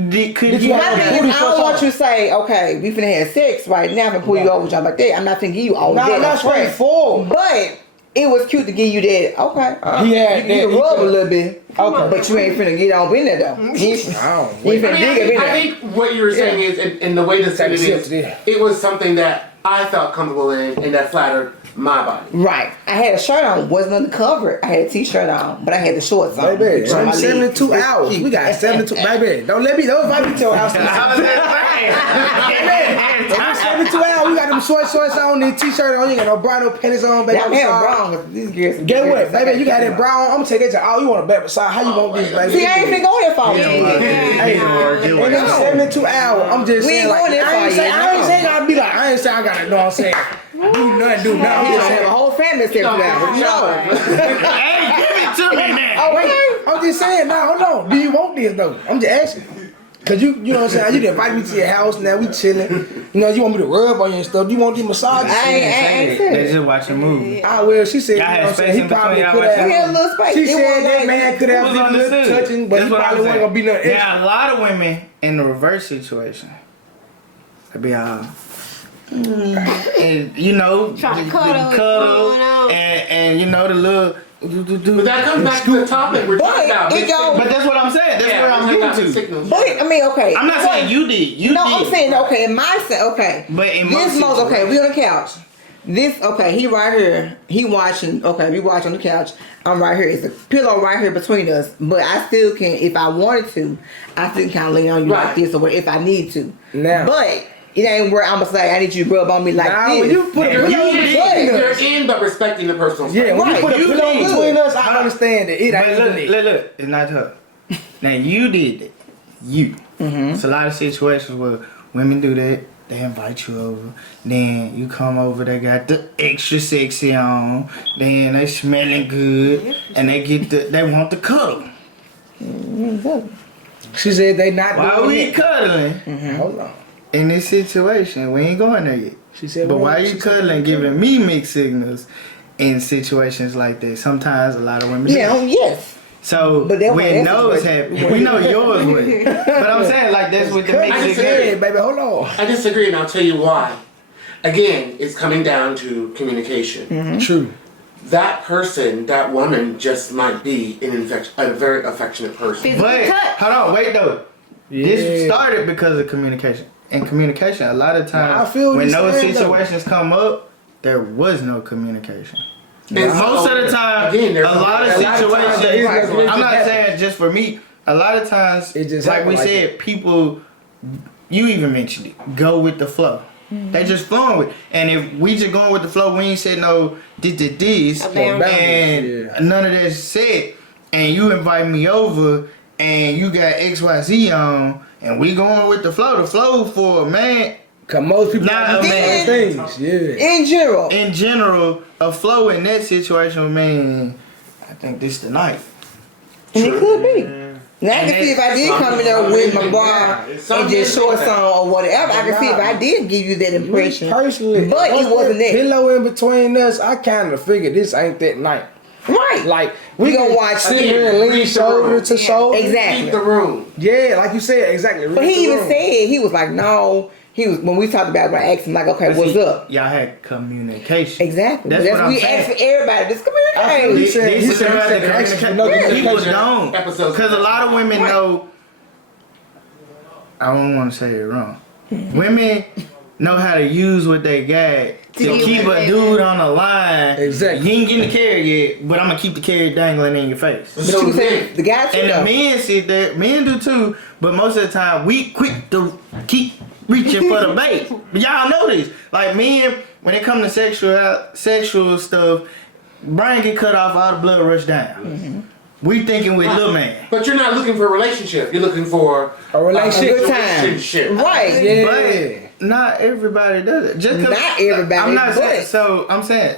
you My have thing a is, booty I don't for want something? you to say, okay, we finna have sex right now. I'm gonna pull you over, jump like that. I'm not finna give you all No, that. that's straight. straightforward. But it was cute to give you that. Okay, He had you can that. rub a little bit. Okay. But you ain't finna get on in there though. You I don't. ain't I, finna mean, dig up in I there. think what you were saying is, and the way to say it is, Yeah. it was something that I felt comfortable in and that flattered my body. Right. I had a shirt on, wasn't undercover. I had a t-shirt on, but I had the shorts on. Baby, which are my it's legs. 72 hours. We got 72. Baby, don't invite me to your house. Baby, 72 hours. We got them shorts on, then t-shirt on. You got no bra, no panties on, baby. I'm I'm having sorry. brown with these girls. Get what, baby? You got that bra on. I'm gonna take that to all. You want a back beside? How you want this, baby? See, I ain't finna go there for you. Hey, in them 72 hours, I'm just We saying ain't like, going there I ain't for saying you, I ain't no. saying I be like, I ain't saying I gotta, know what I'm saying? Do nothing. I'm I'm just have a saying. whole family set for that. No. Hey, give it to me now. Oh wait, I'm just saying. Now hold on. Do you want this though? I'm just asking. Cause you know what I'm saying. You done invite me to your house. Now we chilling. You know you want me to rub on you and stuff. Do you want these massages? I ain't They said. just watch a movie. Ah well, she said. You Y'all know had what I'm space saying. He in between probably y'all could We watching had a have. little space. She It said wasn't that like- man could It have was been a little understood. touching, but That's he what I'm probably wasn't saying. gonna be nothing extra. Now, a lot of women in the reverse situation, they be and you know, Trying to the cuddle, what's going on? and you know the little. But that comes back to the topic we're talking about. But it go. But that's what I'm saying. That's Yeah, where I'm we're talking about getting the to. signals. But okay. I'm not saying you did. You No, did. I'm saying okay. In my okay. But in this most most okay. situations- We on the couch. This okay. He right here. He watching. Okay, we watch on the couch. I'm right here. It's a pillow right here between us. But I still can, if I wanted to, I still kind of lean on you Right. like this or whatever if I need to. Now. But it ain't where I'm gonna say I need you to rub on me like Nah, this. when you put a You're pillow in, between us. you're in, but respecting the personal space. Yeah, when Right, you put a you pillow did. between us, I understand that it But ain't even it. look, it's not her. Now you did it. You. It's a lot of situations where women do that. They invite you over. Then you come over. They got the extra sexy on. Then they smelling good, and they want the cuddle. She said they not While doing we it. cuddling, Hold on. in this situation, we ain't going there yet. She said, But well, why she you said, cuddling, giving me mixed signals in situations like that? Sometimes a lot of women. Yeah, do. yes. So But that when wasn't those situation. happen, we know yours would. But I'm saying like that's what the I mixed just signals. said, baby, hold on. I disagree, and I'll tell you why. Again, it's coming down to communication. True. That person, that woman, just might be a very affectionate person. Physical But touch. hold on, wait though. Yeah. This started because of communication. And communication, a lot of times I feel what when you're those saying, though. situations come up, there was no communication. And Most so, of the time, again, there's a lot of a lot of times there is no situations. I'm communication. not saying just for me. A lot of times, It just like we happen like said, people. You even mentioned it. Go with the flow. They just flowing with. And if we just going with the flow, we ain't said no this, A boundary. and Yeah. none of that said. And you invite me over, and you got XYZ on, and we going with the flow. The flow for a man. Cause most people Nah, not man. things. Yeah. In general. In general, a flow in that situation, man, I think this the night. And it could be. Now I can see if I did come in there with my bra and just shorts on or whatever. I can see if I did give you that impression. Me personally, But it wasn't that. pillow in between us. I kind of figured this ain't that night. Right. Like we gonna can watch sit it. here and lean Read the shoulder room. to shoulder. Exactly. Keep the room. Yeah, like you said, exactly. But Read he the even room. said, he was like, no. He was, when we talked about it, when I asked him, like, okay, But what's see, up? Y'all had communication. Exactly. That's That's what what I'm we saying. asked for everybody. Just He communicate. said- This he is said- about he said the the action, communication. no Yeah. People communication. don't. Episodes. Because a lot of women know, I don't want to say it wrong. Women know how to use what they got to get keep what a they dude want. on the line. Exactly. You ain't getting the carrot yet, but I'm going to keep the carrot dangling in your face. But So you then, said the guy too, And the though. men sit there, men do too, but most of the time we quick to keep reaching for the bait. But y'all know this. Like men, when it comes to sexual stuff, brain get cut off, all the blood rush down. We thinking with little man. but you're not looking for a relationship. You're looking for A relationship. Good time. relationship. Right. Yeah. But not everybody does it. Just 'cause- Not everybody, I'm not saying. but- So I'm saying,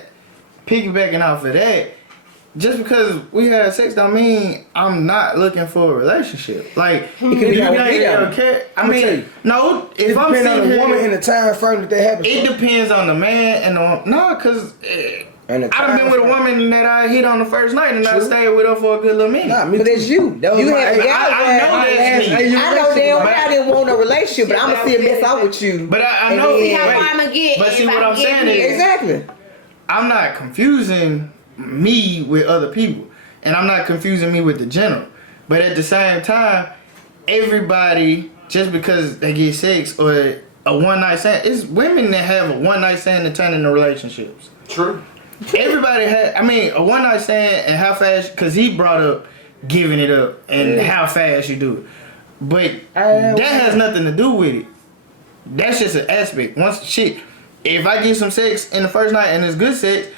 piggybacking off of that. Just because we had sex don't mean I'm not looking for a relationship. Like could be you like got a video. okay. I I'ma mean, tell you. no. It If I'm depends on sitting the here, woman and the time frame that they have. it depends on the man and the woman. No, cause And the I done been with a time woman that I hit on the first night and I True. stayed with her for a good little minute. Nah, me But too. that's you. That was You my- have I- guys I that- know that's me. I know damn well I didn't want no relationship, but I'm gonna still mess out with you. But I And know. then- See how wait, far I'ma get. but see if what I I'm get saying here. is, Exactly. I'm not confusing me with other people, and I'm not confusing me with the general. But at the same time, everybody, just because they get sex or a one night stand, it's women that have a one night stand and turn into relationships. True. Everybody had, I mean, a one night stand and how fast, because he brought up giving it up and how fast you do it. But that has nothing to do with it. That's just an aspect. Once shit, if I get some sex in the first night and it's good sex,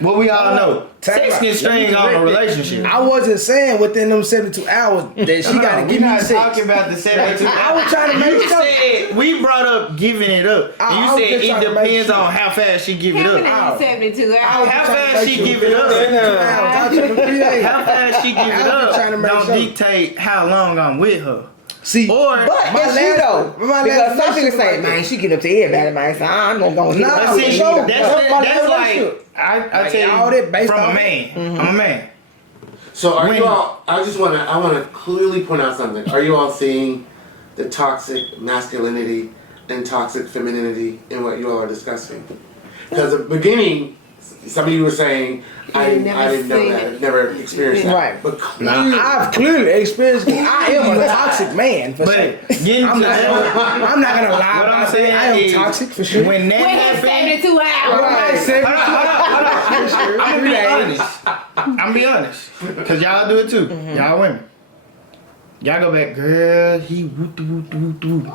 what we all know, sex can string on a relationship. I wasn't saying within them 72 hours that she got to give We're me not sex. talking about the 72. I was trying to make You sure. said we brought up giving it up, and I you was said just it trying to make depends sure. on how fast she give it Happening up. in 72 I hours. was How trying to fast make she sure give it up? 72 hours. I took them 3 days. How fast she give it I was just up trying to make don't sure. dictate how long I'm with her. See, Or But My that's you last- though. my Because last some people relationship say, like man, that. she get up to everybody, man. So I'm gonna go and Nah, but hit see, her. sure. that's That's my like relationship. I Like, tell all you that based from a off- man. I'm a man. So are When- you all? I want to clearly point out something. Are you all seeing the toxic masculinity and toxic femininity in what you all are discussing? Because at the beginning, some of you were saying, I didn't know seen that. it. I've never experienced that. Right. But clearly, Nah, I've clearly experienced it. I am a toxic man for But sure. getting I'm to not, that, I'm not gonna lie what about I'm that. saying I am is toxic for sure. when that Wait, happened, 72 hours. Right. 72 hold on. I'm gonna be 3 days. honest. I'm gonna be honest, cause y'all do it too. Y'all women. Y'all go back, girl. He woo doo woo doo.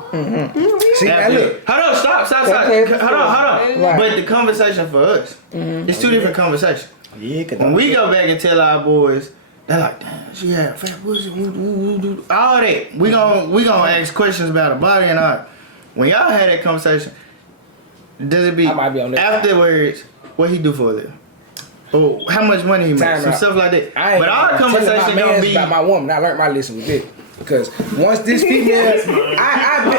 See, now look. Hold on, stop. Okay. Hold on. Right. But the conversation for us, it's two different conversations. Yeah, cause When we go back and tell our boys, they're like, damn, she had fat pussy, woo, woo, woo, woo. All that. We gonna ask questions about her body and all. When y'all had that conversation, does it be I might be on that afterwards? What he do for a living? Or how much money he makes? Time Some out. stuff like that. I ain't But our telling conversation my gonna mans be. about my woman. I learned my lesson with it. Because once this female, I'm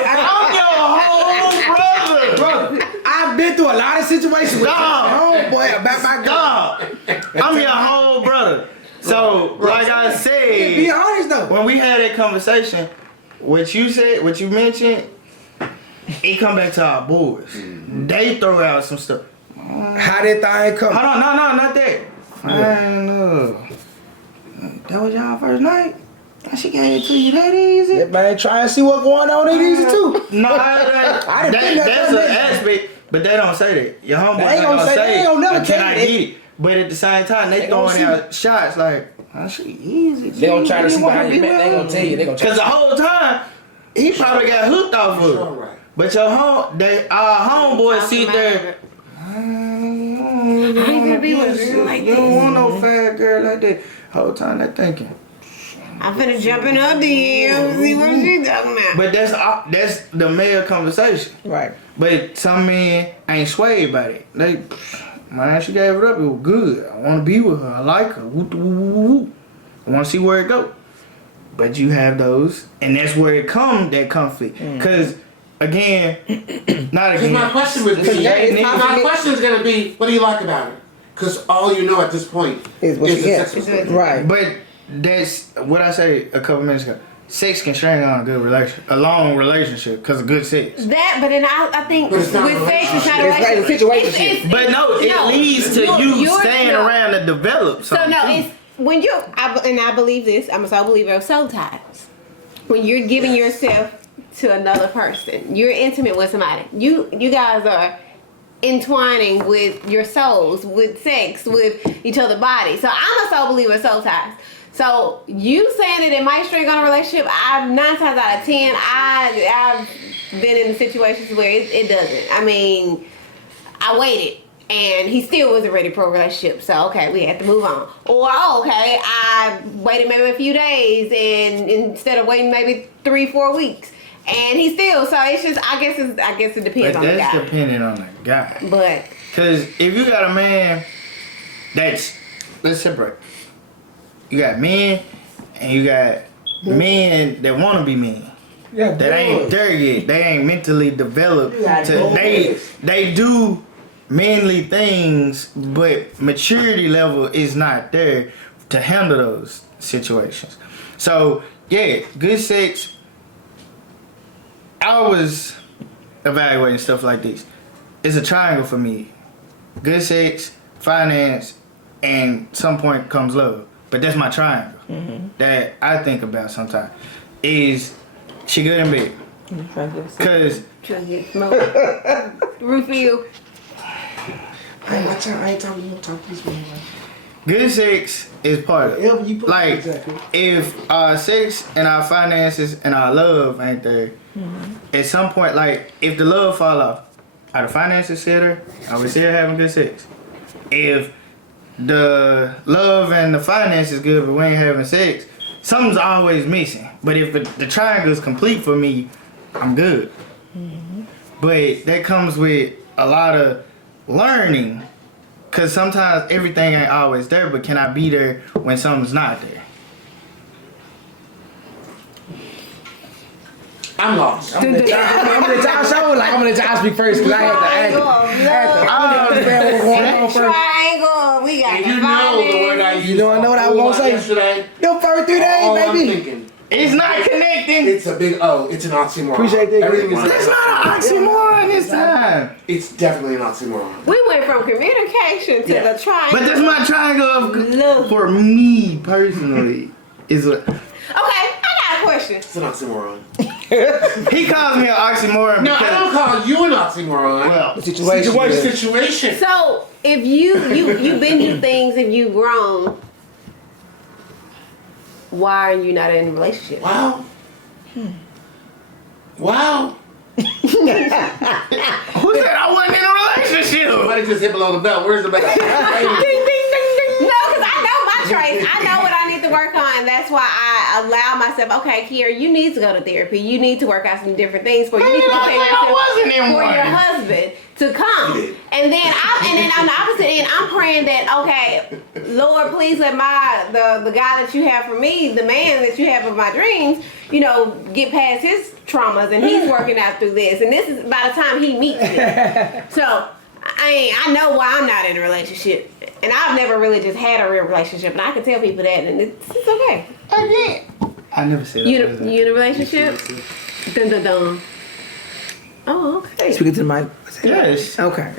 your whole brother. I've been through a lot of situations with Dog. homeboy about my girl. Dog, I'm your whole brother. So, like I Be said, honest though. when we had that conversation, what you said, what you mentioned, it come back to our boys. They throw out some stuff. How that thing come? Hold on, no, not that. That was y'all first night? She gave it to you that easy? That man try and see what's going on in easy too. No, I didn't think that's that an aspect, but they don't say that. Your homeboy They ain't ain't gonna gonna say- say they ain't gonna never can tell I you. get it? But at the same time, they gonna throwing see. out shots like, oh, she easy. They gonna try to see behind your you back. They gonna tell you. They gonna try. Because the whole time, he probably got hooked off of All it. right. But our homeboy sit there. I ain't gonna be with a girl like You don't this. want no fat girl like that. Whole time they thinking. I'm finna jump in her DM, see what she talking about. But that's the male conversation. Right. But some men ain't swayed by it. They, man, she gave it up. It was good. I want to be with her. I like her. Woo, woo, woo, woo. I want to see where it go. But you have those, and that's where it come that conflict. Cause again, not Because again. my question would be, my question is gonna be, what do you like about her? Because all you know at this point Is what is she the gets. sexual thing. Right. But that's what I say a couple minutes ago. Sex can string on a good relationship, a long relationship, cause of good sex. That, but then I think But with it's not a sex, it's not a It's like a relationship. situationship. But no, it leads to you staying around to develop So something. no, too. it's when you and I believe this. I'm a soul believer of soul ties. When you're giving yourself to another person, you're intimate with somebody. You guys are entwining with your souls, with sex, with each other's body. So I'm a soul believer of soul ties. So you saying that it might string on a relationship, 9 times out of 10, I've been in situations where it doesn't. I mean, I waited and he still wasn't ready for a relationship. So okay, we had to move on. Or okay, I waited maybe a few days and instead of waiting maybe 3-4 weeks. And he still, so it's just, I guess it depends But on the that's guy. depending on the guy. But Cause if you got a man that's, let's separate. You got men and you got men that wanna be men. Yeah, That ain't there yet. They ain't mentally developed. They do manly things, but maturity level is not there to handle those situations. So yeah, good sex. I was evaluating stuff like this. It's a triangle for me. Good sex, finance, and some point comes love. But that's my triangle that I think about sometimes. Is she good in bed? Cause trying to get smoked. Refill. I ain't talking. You don't talk this way. good sex is part of Whatever it. you put Like exactly. if our sex and our finances and our love ain't there, at some point, like if the love fall off, are the finances still there? Are we still having good sex? If the love and the finances good, but we ain't having sex, something's always missing. But if the triangle is complete for me, I'm good. But that comes with a lot of learning, cause sometimes everything ain't always there. But can I be there when something's not there? I'm lost. I'm gonna let y'all show. Like I'm gonna let y'all speak first, cause I had to understand what's going on first. Triangle. We got And the you know the word I finance. used. You know what I was gonna say? Yesterday. Them first 3 days, All I'm baby. thinking, It's not connecting. it's a big O. It's an oxymoron. Appreciate that. Everything is It's not an oxymoron this time. It's definitely an oxymoron. We went from communication to Yeah. the triangle. But that's my triangle of Love. for me personally. Is what Okay, I got a question. It's an oxymoron. he calls me an oxymoron. No, I because- don't call you an oxymoron. Well, Situation. What yeah. situation? So if you've been through things and you've grown, why are you not in a relationship? Wow. Wow. who said I wasn't in a relationship? Somebody just hit below the belt. Where's the belt? Ding ding ding ding. No, because I know my traits. I know what I need to work on. That's why I allow myself. Okay, Kiera, you need to go to therapy. You need to work out some different things for you. You need to prepare yourself for your husband to come. And then on the opposite end, I'm praying that, okay, Lord, please let the guy that you have for me, the man that you have of my dreams, you know, get past his traumas, and he's working out through this. And this is by the time he meets me. So I know why I'm not in a relationship. And I've never really just had a real relationship, and I can tell people that, and it's okay. I never said that. You in a relationship? Dun dun dun. Oh, okay. Speaking to the mic. Yes. Okay.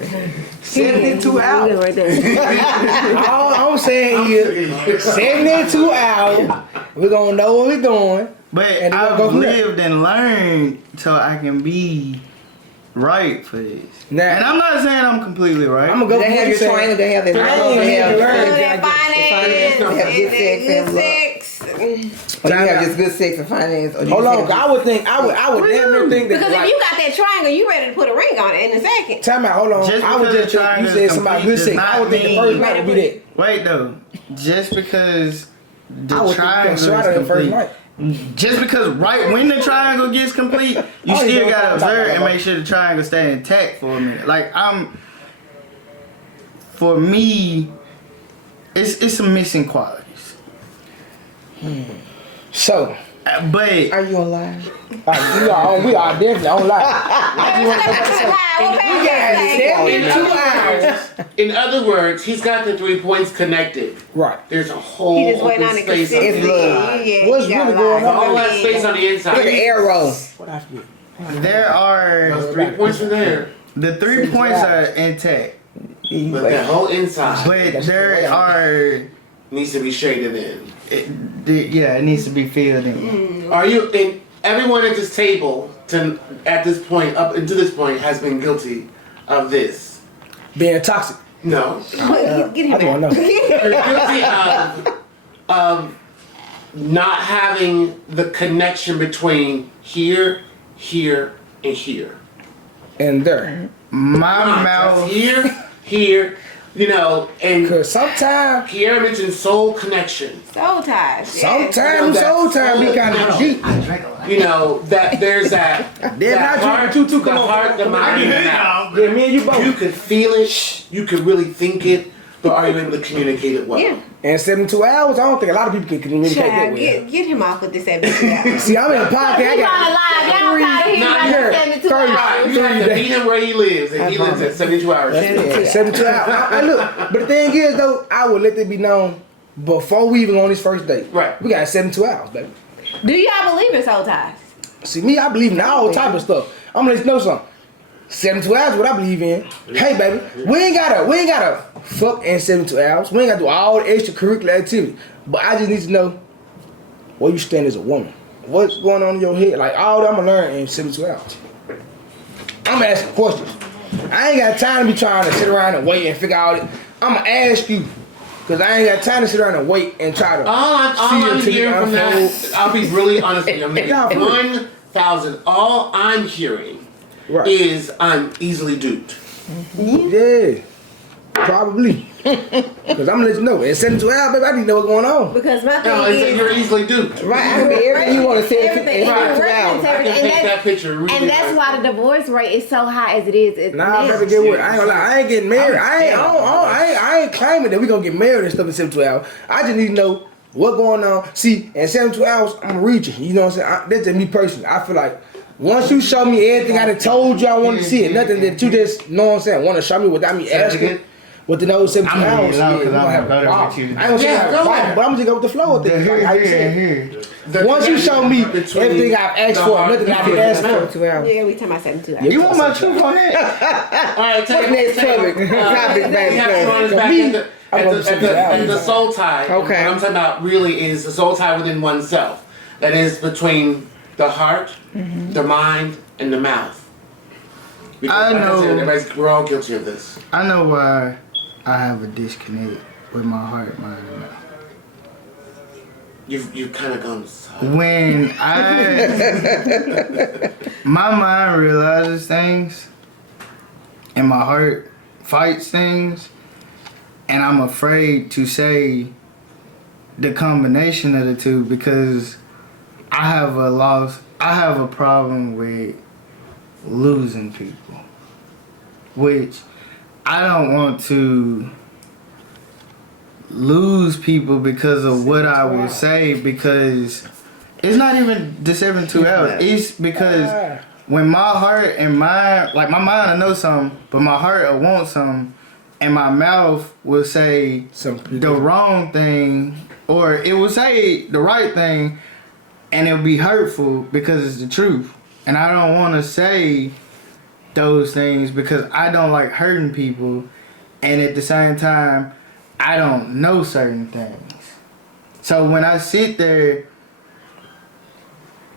72 hours. Right there. All I'm saying is 72 hours. We're gonna know what we're doing. But And then I've go from there. lived and learned so I can be right for this. Now- and I'm not saying I'm completely right. I'm gonna go They for have what you your said. triangle. They have their I ain't they have even learned. Good at finance. They have good sex Good and love. sex. Or you have just good sex and finance. Or you Hold just on, have I would damn near think that. Because like, if you got that triangle, you ready to put a ring on it in a second. time out, hold on. Just I would because just the think you triangle said is somebody complete good sex. does I would think the not first mean- night would be that. Wait though, just because the I would think triangle that's is right on the first complete, night. just because right when the triangle gets complete, you I don't even still know gotta what I'm talking observe and about. make sure the triangle stay intact for a minute. Like for me, it's some missing qualities. So, But Are you alive? we are definitely on live. We got 72 hours. In other words, he's got the 3 points connected. Right. There's a whole He just waiting open on the space on consistency. the It's inside. Yeah, What's he got really a going lot. on? All that space on the Look inside. at the arrow. What I forget? there are Those 3 points from there, the 3 points are intact, but the whole inside but there are needs to be shaded in. it needs to be filled in. Are you? And everyone at this table, at this point, up until this point, has been guilty of this. Being toxic. No, Get him I don't out. know. you're guilty of not having the connection between here, here, and here. And there. My That's mouth. here, you know, and Because sometimes, Kiera mentioned soul connection. Soul ties. sometimes soul time be kind of deep. You know, that there's that, Damn, that not heart, you too. the Come on. heart, the mind, and the mouth. Yeah, me and you both. You could feel it, you could really think it, but are you able to communicate it well? Yeah. And 72 hours, I don't think a lot of people can communicate that Child, way. get him off with this 72 hours. See, I'm in a podcast. He's trying to lie. Get him out of here. Not He's here. about 72 30. Right, hours. you have to meet him where he lives, and he lives at 72 hours. That's 72 hours. I look, but the thing is, though, I would let it be known before we even go on this first date. Right. We got 72 hours, baby. Do y'all believe in soul ties? See, me, I believe in all type of stuff. I'm gonna let you know something. 72 hours is what I believe in. Hey, baby, we ain't gotta fuck in 72 hours. We ain't gotta do all the extracurricular activity. But I just need to know where you stand as a woman. What's going on in your head? Like, all that I'm gonna learn in 72 hours. I'm asking questions. I ain't got time to be trying to sit around and wait and figure out it. I'm gonna ask you. Because I ain't got time to sit around and wait and try to All I'm hearing from that, I'll be really honest with you, I'm making Yeah, for real. 1,000. All I'm hearing Right. is I'm easily duped. Yeah. Probably. Because I'm gonna let you know. In 72 hours, baby, I need to know what's going on. Because my thing No, it's that is, you're easily duped. Right, I can be everything you want to say. everything, in and you're 72 referencing hours. I can everything, paint that picture really and that's why the divorce rate is so high as it is. Nah, now. baby, get what? I ain't gonna lie. I ain't getting married. I ain't claiming that we gonna get married and stuff in 72 hours. I just need to know what's going on. See, in 72 hours, I'm gonna read you. You know what I'm saying? That's just me personally. I feel like once you show me everything I done told you I wanted to see it, nothing that you just, know what I'm saying, want to show me without me asking. Within those 72 I'm gonna hours, be loud 'cause we gonna I'm have a better problem. with you. I ain't gonna say I have a Yeah, go problem, ahead. but I'm just gonna go with the flow of things. Like how you said. Once you show me everything I've asked for, nothing I've been asked for. 72 hours. Yeah, we talking about 72 hours. You want my truth on that? Alright, What's next topic? Topic, we baby. have to run us back Me, at I'm gonna sit down. the soul tie. Okay. What I'm talking about really is the soul tie within oneself. That is between the heart, the mind, and the mouth. Because, I like know. said, we're all guilty of this. I know why I have a disconnect with my heart, mind, and mouth. You've kind of gone. When my mind realizes things and my heart fights things, and I'm afraid to say the combination of the two, because I have a problem with losing people, which I don't want to lose people because of what I will say, because it's not even the 72 hours. It's because when my heart and mind, like my mind will know something, but my heart will want something, and my mouth will say the wrong thing, or it will say the right thing, and it'll be hurtful because it's the truth. And I don't want to say those things because I don't like hurting people, and at the same time, I don't know certain things. So when I sit there,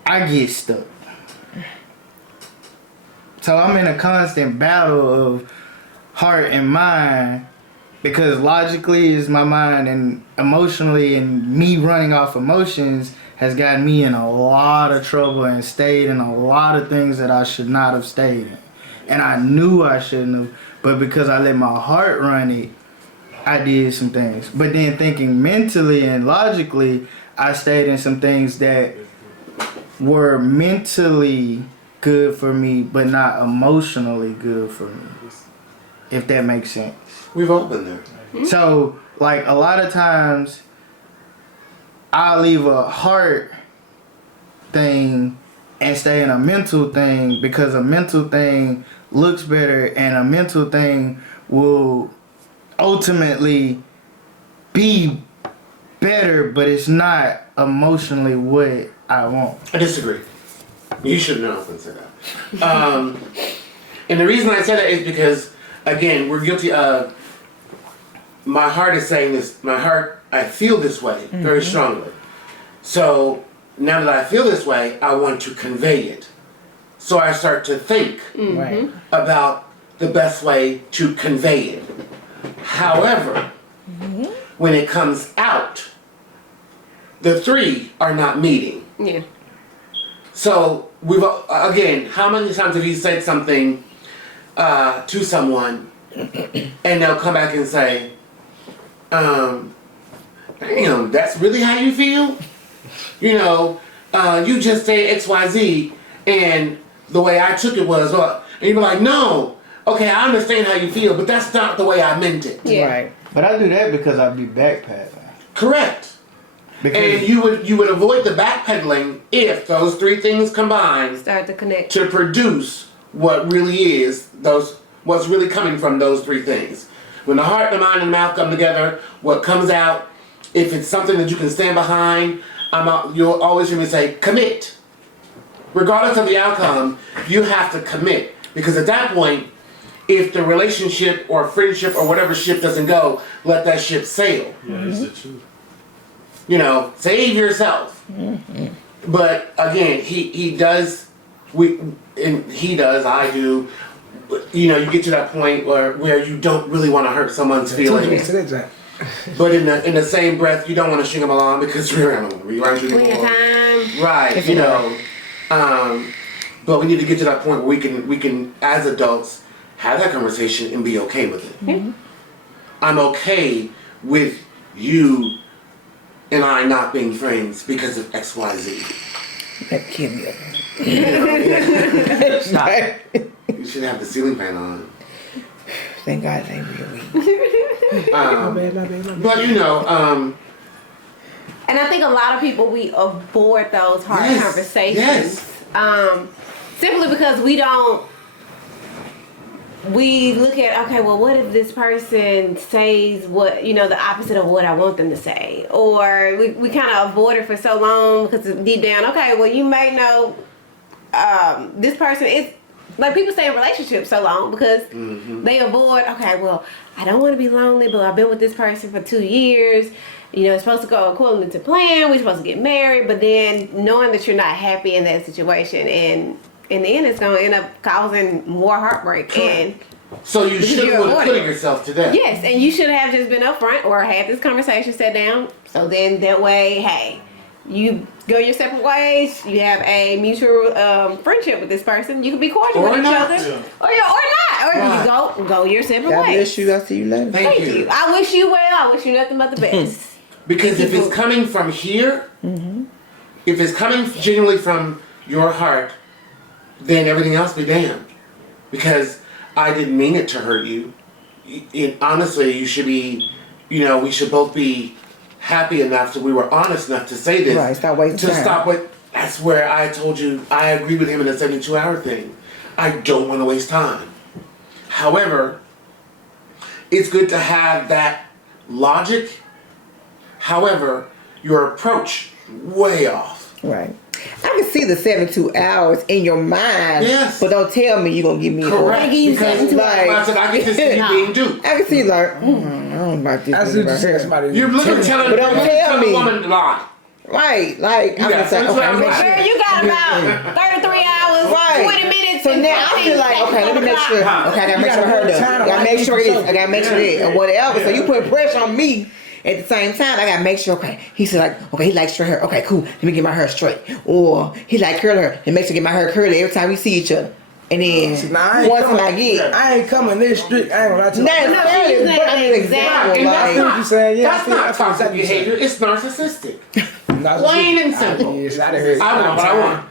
I get stuck. So I'm in a constant battle of heart and mind, because logically is my mind, and emotionally and me running off emotions has gotten me in a lot of trouble and stayed in a lot of things that I should not have stayed in. And I knew I shouldn't have, but because I let my heart run it, I did some things. But then thinking mentally and logically, I stayed in some things that were mentally good for me, but not emotionally good for me. If that makes sense. We've all been there. So, like, a lot of times, I leave a heart thing and stay in a mental thing, because a mental thing looks better, and a mental thing will ultimately be better, but it's not emotionally what I want. I disagree. You should know if I said that. And the reason I say that is because, again, we're guilty of, my heart is saying this, I feel this way very strongly. So now that I feel this way, I want to convey it. So I start to think about the best way to convey it. However, when it comes out, the three are not meeting. Yeah. So again, how many times have you said something to someone, and they'll come back and say, damn, that's really how you feel? You know, you just say XYZ, and the way I took it was, and you be like, no, okay, I understand how you feel, but that's not the way I meant it. Yeah. Right. But I do that because I be backpedaling. Correct. Because And you would avoid the backpedaling if those three things combined Start to connect. to produce what really is what's really coming from those three things. When the heart, the mind, and the mouth come together, what comes out, if it's something that you can stand behind, you'll always hear me say, commit. Regardless of the outcome, you have to commit. Because at that point, if the relationship or friendship or whatever ship doesn't go, let that ship sail. Yeah, that's the truth. You know, save yourself. But again, I do. You know, you get to that point where you don't really want to hurt someone's feelings. But in the same breath, you don't want to string them along because we're on time. right, you know. But we need to get to that point where we can as adults have that conversation and be okay with it. I'm okay with you and I not being friends because of XYZ. That killed me. You should have the ceiling fan on. Thank God they really. But you know, And I think a lot of people, we avoid those hard Yes, conversations. yes. Simply because we look at, okay, well, what if this person says what, the opposite of what I want them to say? Or we kind of avoid it for so long because deep down, okay, well, you may know this person is, like people stay in relationships so long because they avoid, okay, well, I don't want to be lonely, but I've been with this person for 2 years. It's supposed to go according to plan. We're supposed to get married, but then knowing that you're not happy in that situation, and in the end, it's going to end up causing more heartbreak. And so you shouldn't want to put yourself to death. yes, and you should have just been upfront or had this conversation set down. So then that way, hey, you go your separate ways. You have a mutual friendship with this person. You can be cordial with each other, or not, or you go your separate God ways. bless you. I'll see you later. Thank you. I wish you well. I wish you nothing but the best. Because if it's coming from here, if it's coming genuinely from your heart, then everything else be damned. Because I didn't mean it to hurt you. Honestly, you should be, we should both be happy enough that we were honest enough to say this. Right, stop wasting time. Stop what, that's where I told you, I agree with him in the 72-hour thing. I don't want to waste time. However, it's good to have that logic. However, your approach, way off. Right. I can see the 72 hours in your mind, Yes. but don't tell me you're going to give me Correct. I give you Because 72 like, I said, I get to see you being duped. I can see like, I don't know about this. That's nigga what you right said. here. Somebody. You're literally telling But don't tell the me. woman to lie. Right, like, You I'm got just saying, 72 okay, hours make left. sure. Girl, you got about 33 hours, Right. 20 minutes. So and now I feel like, okay, let me make sure. Okay, I gotta make sure her done. I gotta make sure this. I gotta make sure this, or whatever. So you put pressure on me. At the same time, I gotta make sure. Okay, he said like, okay, he likes straight hair. Okay, cool. Let me get my hair straight. Or he like curly hair. And make sure to get my hair curly every time we see each other. And then once I ain't coming this strict. I ain't gonna lie to you. not necessarily, but I mean example. And that's Like, what you saying. Yeah, that's not toxic behavior. It's narcissistic. Plain and simple. Yes, I done heard. I want what I want.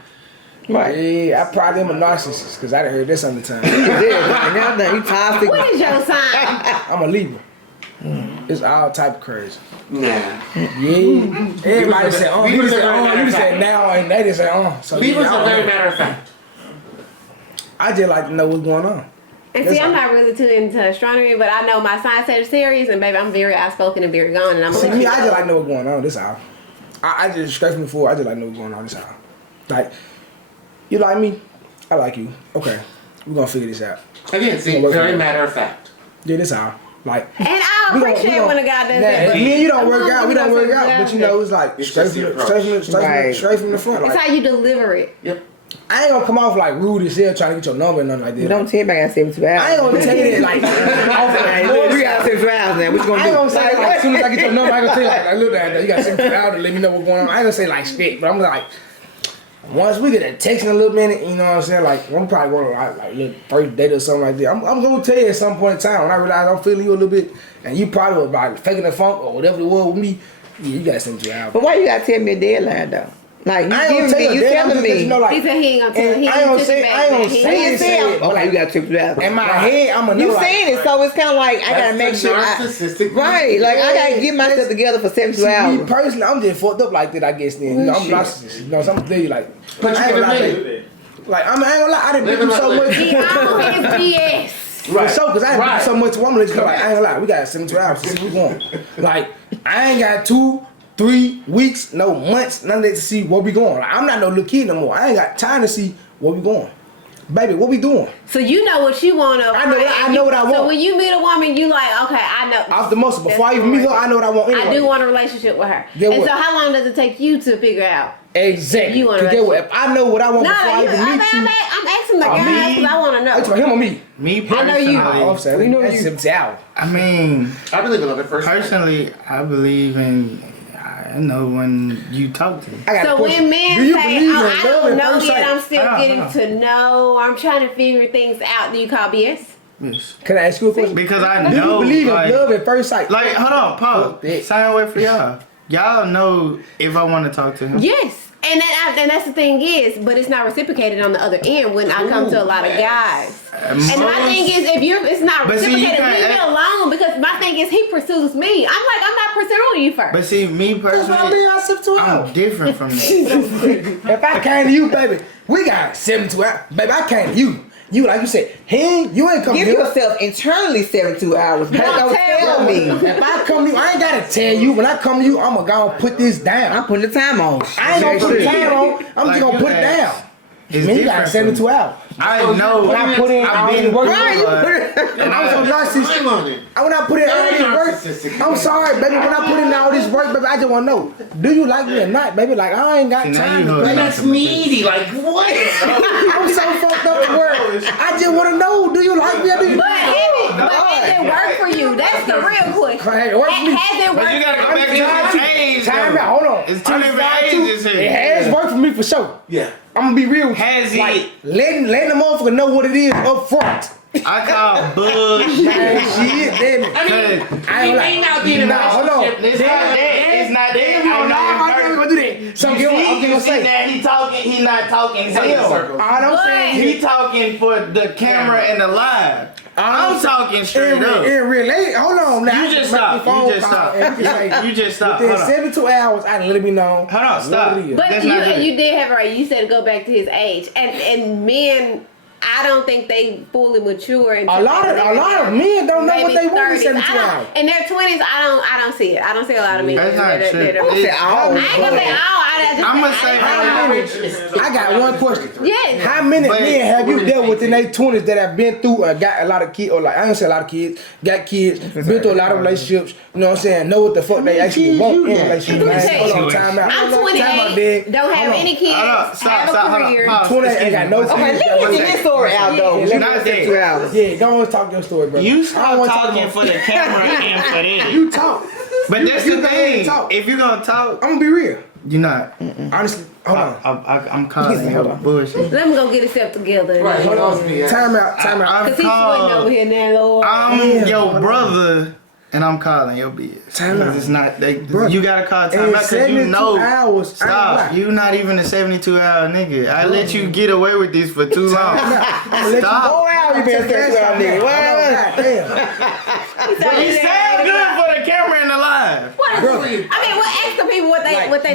right. Yeah, I probably am a narcissist because I done heard this on the time. You toxic. What is your sign? I'm a Libra. It's all type of crazy. Nah. Yeah. Everybody say, oh, you just say, oh, you just say now, and they just say, oh. So Libras yeah, are I don't very know. matter of fact. I just like to know what's going on. And see, I'm not really too into astronomy, but I know my sign Sagittarius, and baby, I'm very outspoken and very gone, and I'm See, gonna me, let I you just know. like to know what's going on. This how. I just straight from the floor. I just like to know what's going on. This how. Like, you like me? I like you. Okay, we're gonna figure this out. Again, see, very matter of fact. Yeah, this how. Like. And I appreciate when a guy does that. But Me and you don't come work on, out. We don't work out. But you know, it's like It's straight just from the the, approach. straight from the front. it's Like, how you deliver it. Yep. I ain't gonna come off like rude as hell trying to get your number and nothing like that. Don't tell me I got 72 hours. I ain't gonna tell you that like off We got 72 hours now. What you I gonna ain't do? gonna say like as soon as I get your number, I ain't gonna tell you like look down there, you got 72 hours to let me know what's going on. I ain't gonna say like spit, but I'm like once we get a text in a little minute, you know what I'm saying? Like I'm probably going to like little first date or something like that. I'm gonna tell you at some point in time when I realize I'm feeling you a little bit, and you probably was like faking the funk or whatever it was with me. Yeah, you got 72 hours. But why you gotta tell me a deadline though? Like you I ain't gonna giving tell me, you, you that. I'm telling just letting me. you know, like, He said he ain't gonna tell. and He I ain't gonna took say, it back, I ain't man. gonna He say ain't it. say But okay, like, you got 72 hours. in my head, I'm gonna know You like, saying it, so it's kind of like I gotta make That's the sure. narcissistic Right, like I gotta get myself together for 72 See, me hours. personally, I'm just fucked up like that, I guess. Then you know, I'm Shit. narcissist. You know, so I'm gonna tell you like, But I ain't you gonna lie, can baby. admit Like I ain't gonna lie, I done been Living through so like much. He always BS. For sure, cause I done been Right. through so much. Woman, like I ain't gonna lie, we got 72 hours to see what's going. Like I ain't got 2, 3 weeks, no months, none of that to see where we going. Like, I'm not no little kid no more. I ain't got time to see where we going. Baby, what we doing? So you know what you want up I know- front, I and know you- what I So want. when you meet a woman, you like, okay, I know. Off the muscle. Before I even meet her, I know what I want anyway. I do want a relationship with her. Get and what? so how long does it take you to figure out? Exactly. You want a Cause get what? If I know what I want No, before I even meet you, I'm asking the Oh, guys me? because I want to it's know. for him or me. Me I know personally, you. Oh, I'm saying, We know that's you. 70 hours. I mean, I believe in love at first sight. personally, I believe in. I know when you talk to me. I got a So question. when men Do you say, believe in "Oh, I love don't at know first yet, sight? I'm still Hold on, getting hold to know, I'm trying to figure things out," do you call BS? Yes. Can I ask you a question? Because I Do you know, believe in like, love at first sight? like, hold on, pause. Fuck that. Same way for y'all. Y'all know if I want to talk to him. Yes. And that's the thing is, but it's not reciprocated on the other end when I come to a lot of guys. And my thing is, if it's not But see, you reciprocated, can't leave me act- alone, because my thing is he pursues me. I'm not pursuing you first. But see, me That's why I personally, be out 72 hours. I'm different from that. If I came to you, baby, we got 72 hours. Baby, I came to you. You, like you said, you ain't come Give here. yourself internally 72 hours. But Don't don't tell tell me. If I come to you, I ain't gotta tell you. When I come to you, I'm gonna go and put this down. I'm putting the time on. I ain't gonna put the time on. I'm Like just gonna you put it asked. down. It's Man, you got different 72 from- hours. I know. When I put in all I've this been work, Right, you put it. and I'm so narcissistic. Time on it. When I put in all this Narcissistic. work, I'm sorry, baby. When I put in all this work, baby, I just wanna know, do you like me or not, baby? Like I ain't got See, now time you to holding play. on. That's needy. Like what? I'm so fucked up at work. I just wanna know, do you like me or do you? But has it worked for you? That's the real question. Hey, it worked for me. Has it But you worked? gotta go back to the age. Time though. out, hold on. It's two I'm different sorry, ages too. here. It has worked for me for sure. Yeah. I'm gonna be real. Has like, it? letting the motherfucker know what it is up front. I call bullshit. Shit, damn it. I mean, I ain't he may not be in a Nah, hold on. relationship. It's not that. It's not that. No, I'm not gonna do that. So You get what I'm see gonna say. that he talking. He not talking Talking in hell. circles. All I'm What? saying is, He talking for the camera and the live. I'm talking straight up. in relate. Hold on now. You just Make stop. the phone You just call stop. and we can say, You just stop. Within Hold on. 72 hours, I let me know. Hold on, stop. what it is. But That's not good. you did have it right. You said to go back to his age, and men. I don't think they fully mature. A lot of men don't know what they want in 72 hours. In their 20s, I don't see it. I don't see a lot of men. That's not true. I ain't all. gonna say all. I'ma say How many? I got one question. Yes. How many But- men have you dealt with in their 20s that have been through or got a lot of kids, or like I don't say a lot of kids, got kids, been through a lot of relationships, you know what I'm saying, know what the fuck they actually want in a relationship. Let me tell you. Hold on, time out. I'm Time out, 28, dig. don't have Hold on. any kids, Hold on, stop, have stop, a hold on, career. pause. 28 ain't got no Excuse me. Okay, kids. let me get this story out though. Yeah, Let me not get that. 2 hours. Yeah, go on, talk your story, bro. You I don't stop wanna talk talking about- for the camera and for them. You talk. But that's you the go ahead and thing. talk. If you gonna talk, I'm gonna be real. you're not. Honestly, hold on. I'm calling Hold you on. bullshit. Let me go get himself together. Right, Hold hold on. on. Time out. Time out. I've Cause he's sweating over called. here now, Lord. I'm Yeah. your brother, and I'm calling your BS. Time out. It's not. Bro, You gotta call time in out because you 72 know. hours, I ain't Stop. lying. You not even a 72-hour nigga. I let you get away with this for too long. Stop. Go out, you better say Stop. nigga. Hold on, What? goddamn. He sound good for the camera and the live. What is Bro. I mean, what ask the people what they But- say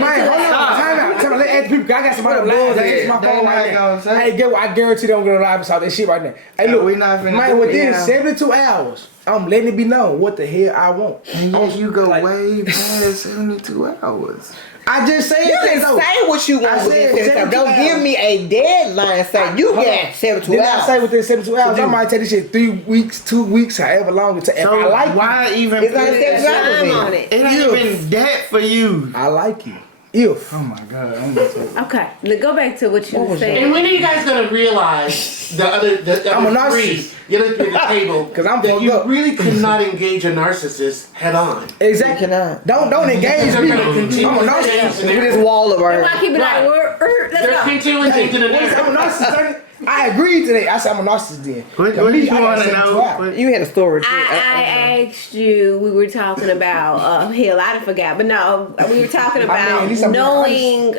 Man, hold on. Stop. Time out. Time out. Let ask people. I got somebody on live. That's just my They phone not right gonna now. say. Hey, get what? I guarantee they don't get on live about that shit right now. Hey, look. We not finna Man, do it. within Yeah. 72 hours, I'm letting it be known what the hell I want. And yes, you go way past 72 hours. I just said You that, can though. say what you I want said within 72 hours. 72 Don't give hours. me a deadline. Say you Hold got on. 72 Did I hours. say within 72 hours? I might take this shit 3 weeks, 2 weeks, however long it takes. If So I like why even It's not put a time on it. It ain't You. even that for you. I like you. If. Oh my god, I'm gonna take Okay, now go back to what you were And saying. when are you guys gonna realize the other I'm a three, narcissist. the other three at the table, 'Cause I'm that fucked you up. really cannot engage a narcissist head on? Exactly. You cannot. Don't engage They're me. gonna continue I'm a to narcissist. engage With this wall of Why earth. keep it Right. like, let's They're go. continuing changing the I'm a narrative. narcissist. I agreed today. I said I'm a narcissist then. What To me, you I got want to 72 know? hours. What- You had a story too. I asked you, we were talking about, hell, I forgot, but no, we were talking My man, about these are knowing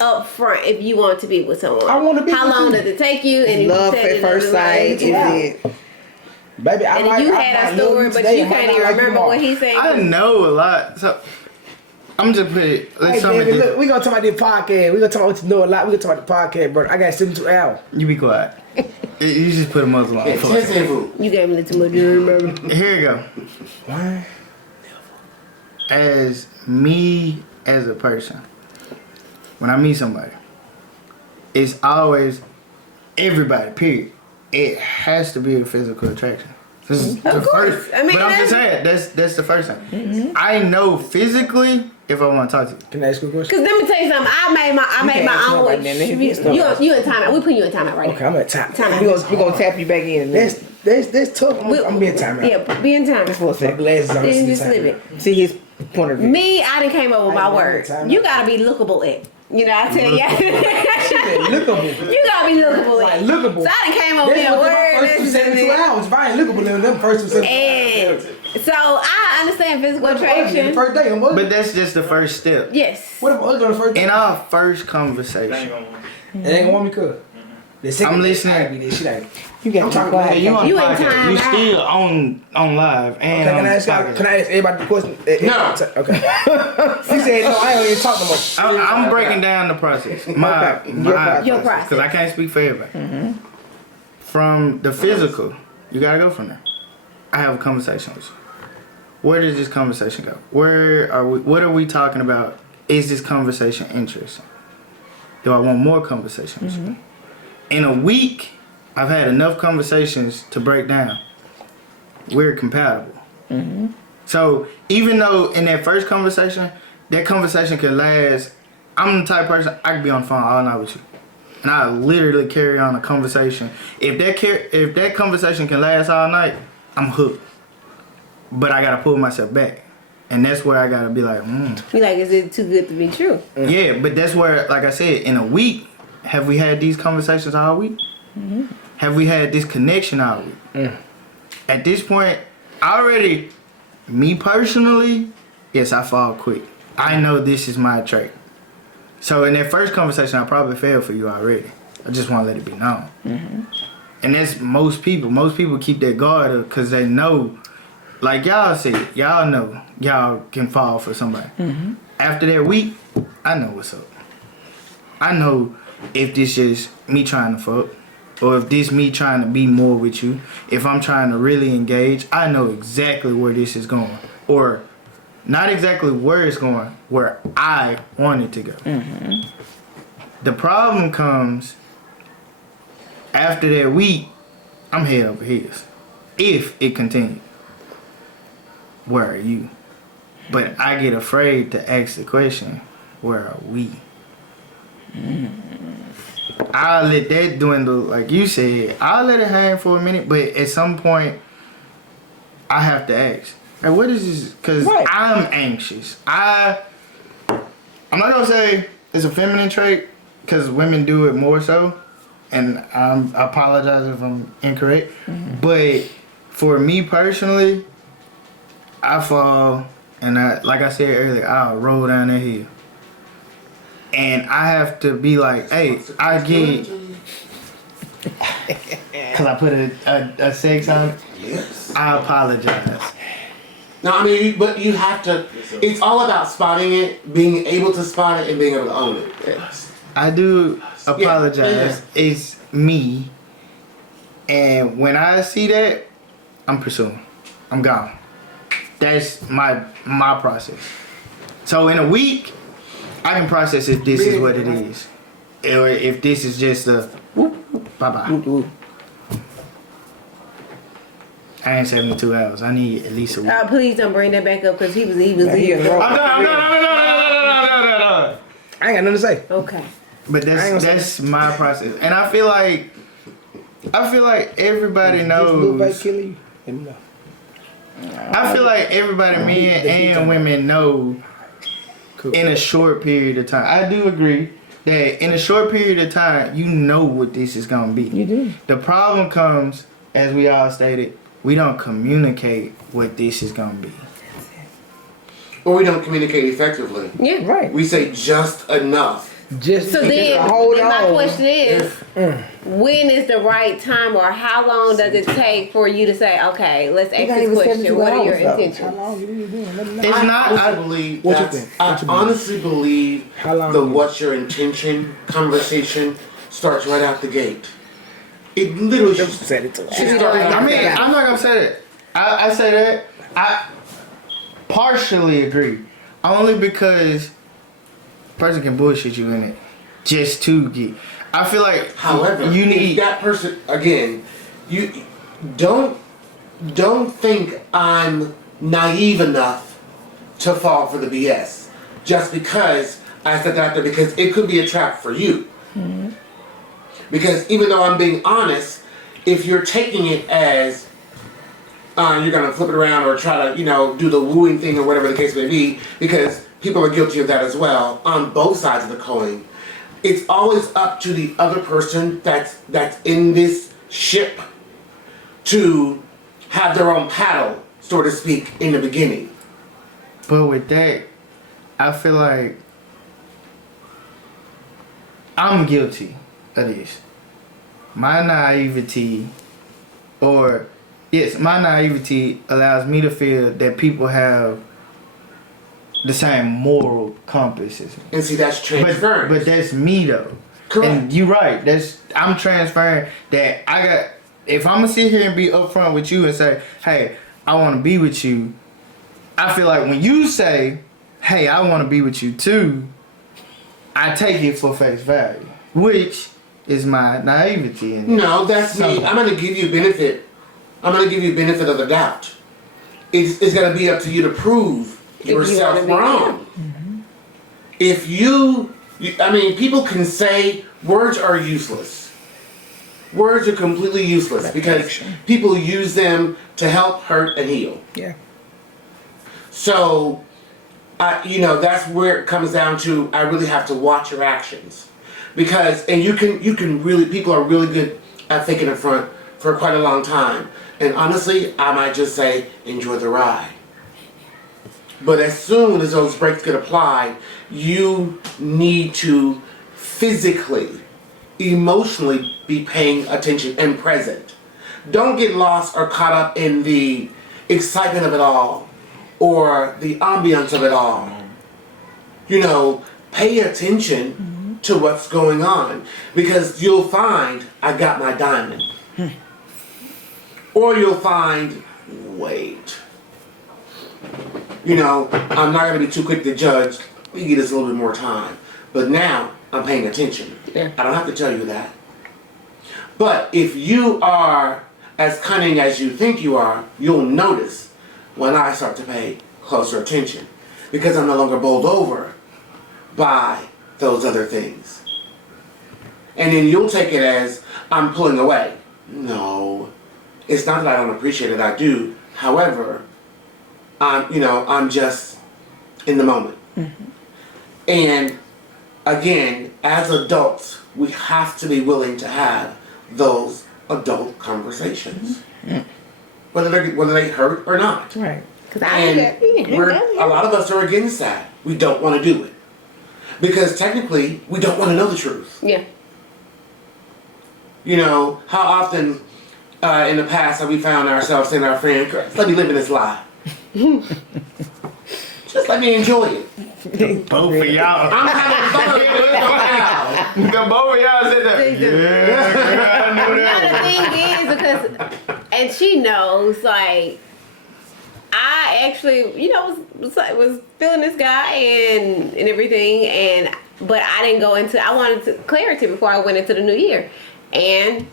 up front if you want to be with someone. I wanna be How with long you. does it take you? And if Love you said at it first doesn't sight. like- Is it? Baby, I And like, you I had might a story, love but today, you I might can't not even like remember tomorrow. what he said. I know a lot. So I'm just put it. Hey, Let's something baby, look, different. we gonna talk about this podcast. We gonna talk about what you know a lot. We gonna talk about the podcast, bro. I got 72 hours. You be quiet. You just put a muzzle on. Fuck. Taisez-vous. You gave me too much, you remember? Here you go. Why? As me as a person, when I meet somebody, it's always everybody. Period. It has to be a physical attraction. This is the course. first. I mean, but I'm that's- just saying that's the first thing. I know physically if I want to talk to you. Can I ask you a question? Cause let me tell you something. I made can't my tell own. right now, nigga. You start. You in timeout. We put you in timeout right Okay, I'm at time. Time out. We gonna tap you back in. That's tough. I'm being time out. Yeah, be in timeout. For a My second. glasses on. Then see just time leave out. it. See his point of view. Me, I done came up with my I know, word. time You out. gotta be lookable at. You know, I tell you. Lookable. You gotta be lookable Like at. lookable. So I done came up with That's a what my word. first two This is 72 it. hours. If I ain't lookable in them first two 72 hours. And so I understand physical What if I'm ugly the attraction. first day? I'm ugly. But that's just the first step. Yes. What if I'm ugly on the first day? In our first conversation, They ain't gonna want me cook. The second I'm day, listening. I be this shit ain't. You got I'm to talking quiet. about you on You the ain't podcast. time You out. still on live and Okay, on can I ask podcast. can I ask everybody the question? No. Okay. He said no. I don't even talk no more. I'm breaking down the process. My Your process. because I can't speak for everybody. From the physical, you gotta go from there. I have a conversation with you. Where does this conversation go? Where are we? What are we talking about? Is this conversation interesting? Do I want more conversation with you? In a week, I've had enough conversations to break down. We're compatible. So even though in that first conversation, that conversation could last, I'm the type of person I could be on the phone all night with you, and I literally carry on a conversation. If that conversation can last all night, I'm hooked. But I gotta pull myself back, and that's where I gotta be like, You like, is it too good to be true? yeah. But that's where, like I said, in a week, have we had these conversations all week? Have we had this connection all week? At this point, me personally, yes, I fall quick. I know this is my trait. So in that first conversation, I probably failed for you already. I just want to let it be known. And that's most people. Most people keep their guard up because they know, like y'all said, y'all know y'all can fall for somebody. After that week, I know what's up. I know if this is me trying to fuck, or if this me trying to be more with you. If I'm trying to really engage, I know exactly where this is going. Or not exactly where it's going, where I want it to go. The problem comes after that week, I'm head over heels. If it continues. Where are you? But I get afraid to ask the question, where are we? I'll let that dwindle, like you said. I'll let it hang for a minute, but at some point, I have to ask. Like, what is this? Because I'm anxious. I'm not going to say it's a feminine trait, because women do it more so. And I apologize if I'm incorrect. But for me personally, I fall, and like I said earlier, I'll roll down that hill. And I have to be like, hey, I get, because I put a sex on it. Yes. I apologize. No, I mean, but you have to. It's all about spotting it, being able to spot it, and being able to own it. Yes. I do apologize. Yeah. It's me. And when I see that, I'm pursuing. I'm gone. That's my process. So in a week, I can process if this is what it is. Or if this is just a bye-bye. I ain't 72 hours. I need at least a week. Please don't bring that back up because he was I'm done. I ain't got nothing to say. Okay. But that's my process. And I feel like everybody knows. I feel like everybody, men and women, know in a short period of time. I do agree that in a short period of time, you know what this is going to be. You do. The problem comes, as we all stated, we don't communicate what this is going to be. Or we don't communicate effectively. Yeah. Right. We say just enough. So then my question is, when is the right time, or how long does it take for you to say, okay, let's ask this question? What are your intentions? How long you doing? Let me know. I believe What you that's, think? I honestly believe How long the you- what's your intention conversation starts right out the gate. It literally should Said it too. start right out I the mean, gate. I'm not going to say that. I say that. I partially agree. Only because person can bullshit you in it just to get. I feel like However, you if need that person again. You don't think I'm naive enough to fall for the BS just because I said that there, because it could be a trap for you. Because even though I'm being honest, if you're taking it as you're gonna flip it around or try to do the wooing thing or whatever the case may be, because people are guilty of that as well on both sides of the coin. It's always up to the other person that's in this ship to have their own paddle, so to speak, in the beginning. But with that, I feel like I'm guilty of this. My naivety allows me to feel that people have the same moral compass as me. And see, that's transference. But that's me though. Correct. And you're right. I'm transferring that I got. If I'm gonna sit here and be upfront with you and say, hey, I want to be with you, I feel like when you say, hey, I want to be with you too, I take it for face value, which is my naivety. No, that's me. I'm gonna give you benefit. I'm gonna give you benefit of the doubt. It's gonna be up to you to prove yourself wrong. If people can say words are useless. Words are completely useless because people use them to help, hurt, and heal. Yeah. So, that's where it comes down to. I really have to watch your actions, because you can really, people are really good at faking it front for quite a long time. And honestly, I might just say, enjoy the ride. But as soon as those brakes get applied, you need to physically, emotionally be paying attention and present. Don't get lost or caught up in the excitement of it all or the ambiance of it all. You know, pay attention to what's going on, because you'll find I got my diamond. Or you'll find, wait. You know, I'm not going to be too quick to judge. We give us a little bit more time. But now, I'm paying attention. Yeah. I don't have to tell you that. But if you are as cunning as you think you are, you'll notice when I start to pay closer attention. Because I'm no longer bowled over by those other things. And then you'll take it as I'm pulling away. No. It's not that I don't appreciate it, I do. However, I'm just in the moment. And again, as adults, we have to be willing to have those adult conversations. Whether they hurt or not. Right. Because I do that. A lot of us are against that. We don't want to do it. Because technically, we don't want to know the truth. Yeah. You know, how often in the past have we found ourselves saying to our friend, let me live in this lie. Just let me enjoy it. Both of y'all. I'm having fun with it. The both of y'all said that. Yeah, I knew that. The thing is, because, and she knows, like, I actually, was feeling this guy and everything, but I didn't go into, I wanted clarity before I went into the new year. And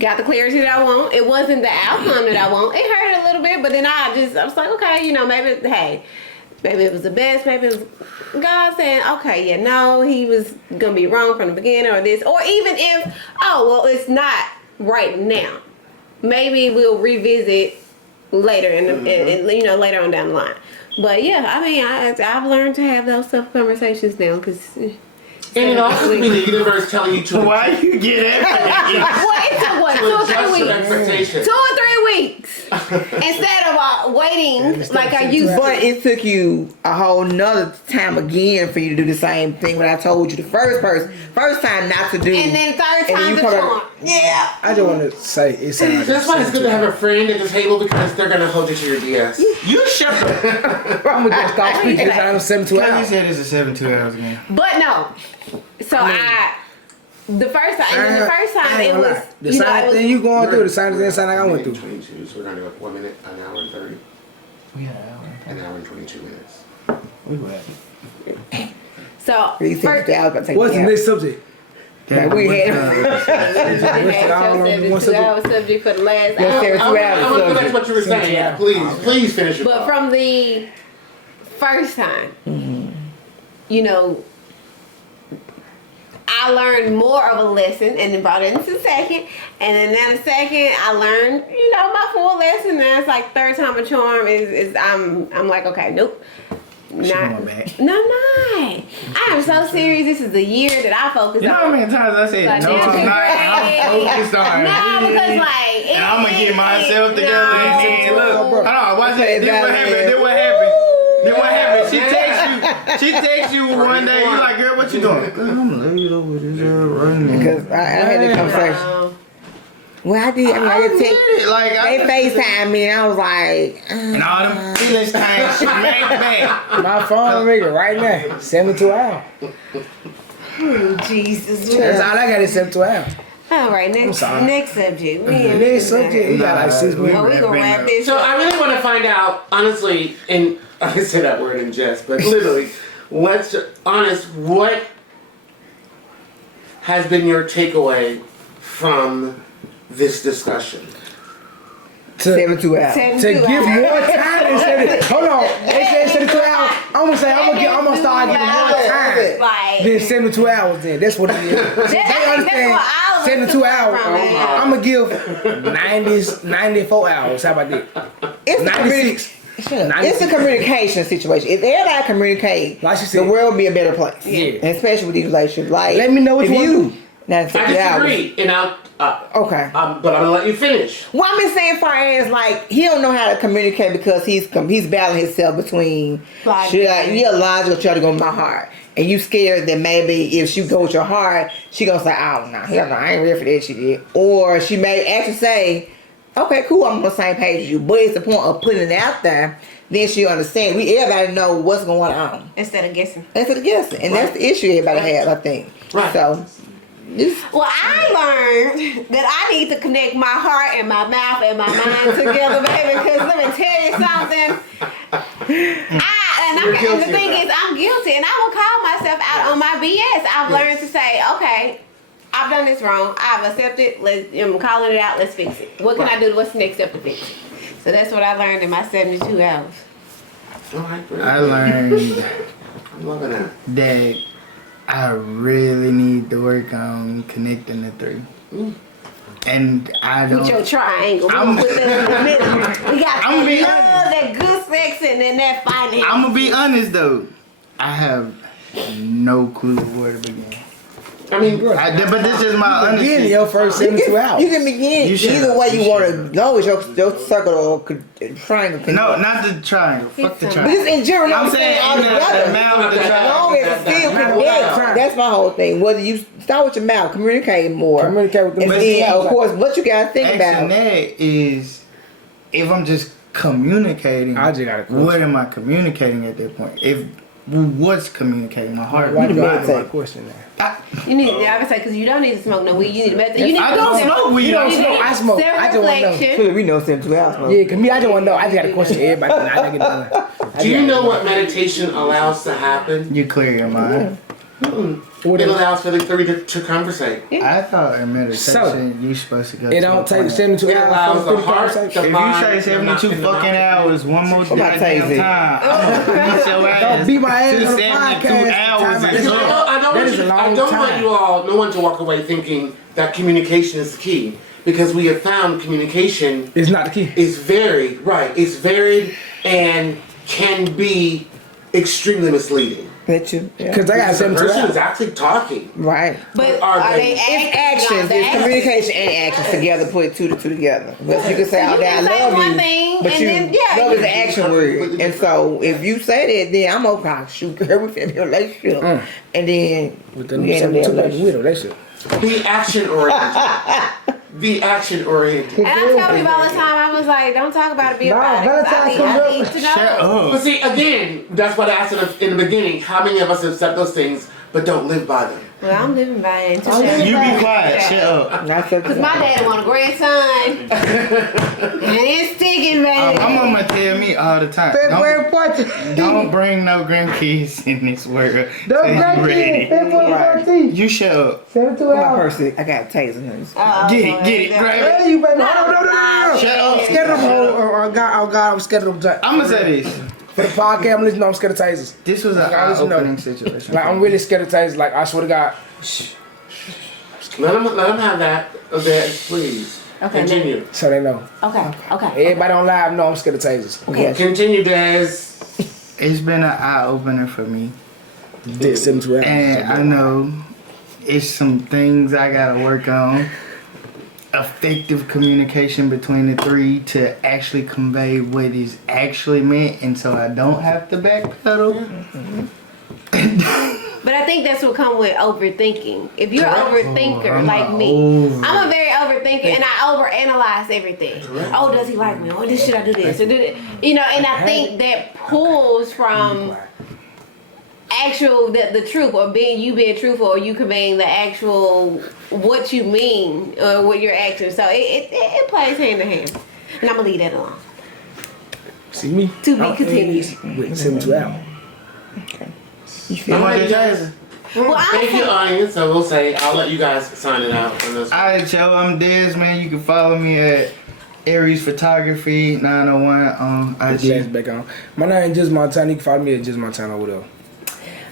got the clarity that I want. It wasn't the outcome that I want. It hurt a little bit, but then I was like, okay, maybe it was the best. Maybe it was God saying, okay, yeah, no, he was gonna be wrong from the beginning, or this, or even if, it's not right now. Maybe we'll revisit later later on down the line. But yeah, I mean, I've learned to have those tough conversations now, because. And it also could be the universe telling you to. Why you get it? What? It took what? 2 or 3 weeks. Expectations. 2 or 3 weeks. Instead of waiting like I used to. But it took you a whole nother time again for you to do the same thing when I told you the first time not to do. And then third time the charm. Yeah. I just want to say it's That's why it's good to have a friend at this table, because they're gonna hold you to your BS. You shut up. I'm gonna just stop speaking. It's out of 72 How you hours. said it's a 72 hours again? But no. So the first time it was the same thing you going through, the same thing I went through. 22, so we're gonna go 1 minute, an hour and 30, We had an hour. an hour and 22 minutes. We were at. So What's the next subject? That we had. a 2-hour subject for the last hour. I want to go back to what you were saying. Yeah, please finish your But thought. from the first time, I learned more of a lesson, and then brought it into the second, and then now the second I learned, my full lesson. Now it's like third time a charm is I'm like, okay, nope. Not, back. no, I'm not. I am so serious. This is the year that I focus You know how on. many times I said, Like, no, I'm not. I'm focused on No, it. because like, And I'm going to get myself together. No. And look, hold on, watch Okay, this. This what Valerie. happened. This what happened. Then what happened? She texts you one day. You like, girl, what you doing? Girl, I'm laid over this running. Because I had this conversation. Well, I did. I just text. Like, They FaceTime me, and I was like, and all them feelings time shit made back. My phone ringing right now. 72 hours. Jesus. That's all I got is 72 hours. All right, next subject. Next subject. We got like 6 minutes. Oh, we gonna wrap this So up. I really want to find out, honestly, and I can say that word in jest, but literally, what has been your takeaway from this discussion? 72 hours. To give more time instead of, hold on, they said 72 hours. I'm gonna start giving more time Like, than 72 hours then. That's what it is. They understand 72 hours. I'm gonna give 94 hours. How about that? It's 96. It's a communication situation. If everybody communicate, Like she said. the world would be a better place. Yeah. And especially with these relationships. Like, Let me know what if you want to do. That's I disagree, and I'll. Okay. But I'm gonna let you finish. Well, I'm just saying, far as like he don't know how to communicate because he's battling himself between should I, you're logical, try to go with my heart, and you scared that maybe if she go with your heart, she gonna say, "Oh no, hell no, I ain't ready for that shit," or she may actually say, "Okay, cool, I'm on the same page as you," but it's the point of putting it out there. Then she understand. Everybody know what's going on Instead of guessing. and that's the issue everybody has, I think. Right. So. Well, I learned that I need to connect my heart and my mouth and my mind together, baby. Because let me tell you something. And the thing is, I'm guilty, and I will call myself out on my BS. I've learned to say, okay, I've done this wrong. I've accepted. I'm calling it out. Let's fix it. What can I do? What's the next step to fix it? So that's what I learned in my 72 hours. All right, great. I learned I'm loving that. that I really need to work on connecting the three. And I don't. With your triangle. We I'm- gonna put that in the middle. We got I'm be that love, that good sex, and then that finance. I'm gonna be honest though. I have no clue where to begin. I mean, But this is my Again, honesty. your first 72 hours. You can begin You should. either way you want to go with your circle or triangle. No, not the triangle. Fuck the But triangle. just in general, I'm I'm saying all saying the together. mouth, the As long triangle. as it still Wow. connect, that's my whole thing. Whether you start with your mouth, communicate more. Communicate with them. And then, of course, what you gotta think Asking about. that is, if I'm just communicating, I just got a question. what am I communicating at that point? If what's communicating my heart? Why do you meditate. answer my question now? You need, I would say, because you don't need to smoke no weed. You need to meditate. You need I to don't smoke weed. You don't smoke. I smoke. I just want to know. Self-reflection. We know 72 hours. Bro. Yeah, cause me, I just want to know. I just got a question to everybody. I gotta get done. do you know what meditation allows to happen? You clear your mind. What It is- allows for the three to conversate. I thought in meditation So, you supposed to go. It to don't a take point. 72 It hours allows for the heart, conversation. the If mind, you say and the 72 mouth. fucking hours, one more I'm about to goddamn say it. time, I'm gonna beat your ass. beat my ass to on the 72 podcast. hours Time is out. up. I don't That want is a you, I long don't want time. you all, no one to walk away thinking that communication is the key. Because we have found communication It's not the key. is varied, right? It's varied and can be extremely misleading. Bet you. Yeah. Cause I got Because the 72 person hours. is actually talking. Right. But Are are they- they It's actions. No, It's communication and actions together. Put two together. But you can say all You day can I say love one you, thing but and you then, yeah, love is you- an action word. And so if you say that, then I'm okay. Shoot, girl, we finna be in a relationship, and then With the we in a 72 relationship. widow, that shit. Be action oriented. Be action oriented. And I tell people all the time, I was like, don't talk about it, be about it. 'Cause I need to know. Shut But up. see, again, that's what I asked in the beginning. How many of us have said those things but don't live by them? Well, I'm living by it. You be quiet. Shut up. Because my daddy want a grandson. And it's sticking, baby. My mama tell me all the time. February 14th. Don't bring no grandkids in this world. No till you grandkids. ready. February Right. 14th. You shut up. 72 My hours. person, I got a taser. Honey. Get it, grab it. Hey, you baby. Hold on, no. Shut up. Scared of them, or God, I'm scared of them. I'm gonna say this. For the podcast, I'm listening. I'm scared of tasers. This was an I just know. eye-opening situation. Like I'm really scared of tasers. Like I swear to God. Let them have that, please. Okay, Continue. So they know. Okay. Everybody on live know I'm scared of tasers. Okay. Continue, Daz. It's been an eye-opener for me. This 72 hours. And I know it's some things I gotta work on. Effective communication between the three to actually convey what is actually meant, and so I don't have to backpedal. But I think that's what comes with overthinking. If you're an overthinker I'm like a me, I'm a very overthinker and I overanalyze everything. Correct. Oh, does he like me? Oh, should I do this? Or do that? You know, and I think that pulls from actual the truth, or you being truthful, or you conveying the actual what you mean or what your actions. So it plays hand in hand, and I'm gonna leave that alone. See me? To be continued. With 72 hours. All right, guys. Well, Thank you, audience. So we'll say, I'll let you guys sign it out on this. Alright, yo, I'm Dez, man. You can follow me at Aries Photography 901 on Glass IG. back on. My name is Just Montana. You can follow me at Just Montana or whatever.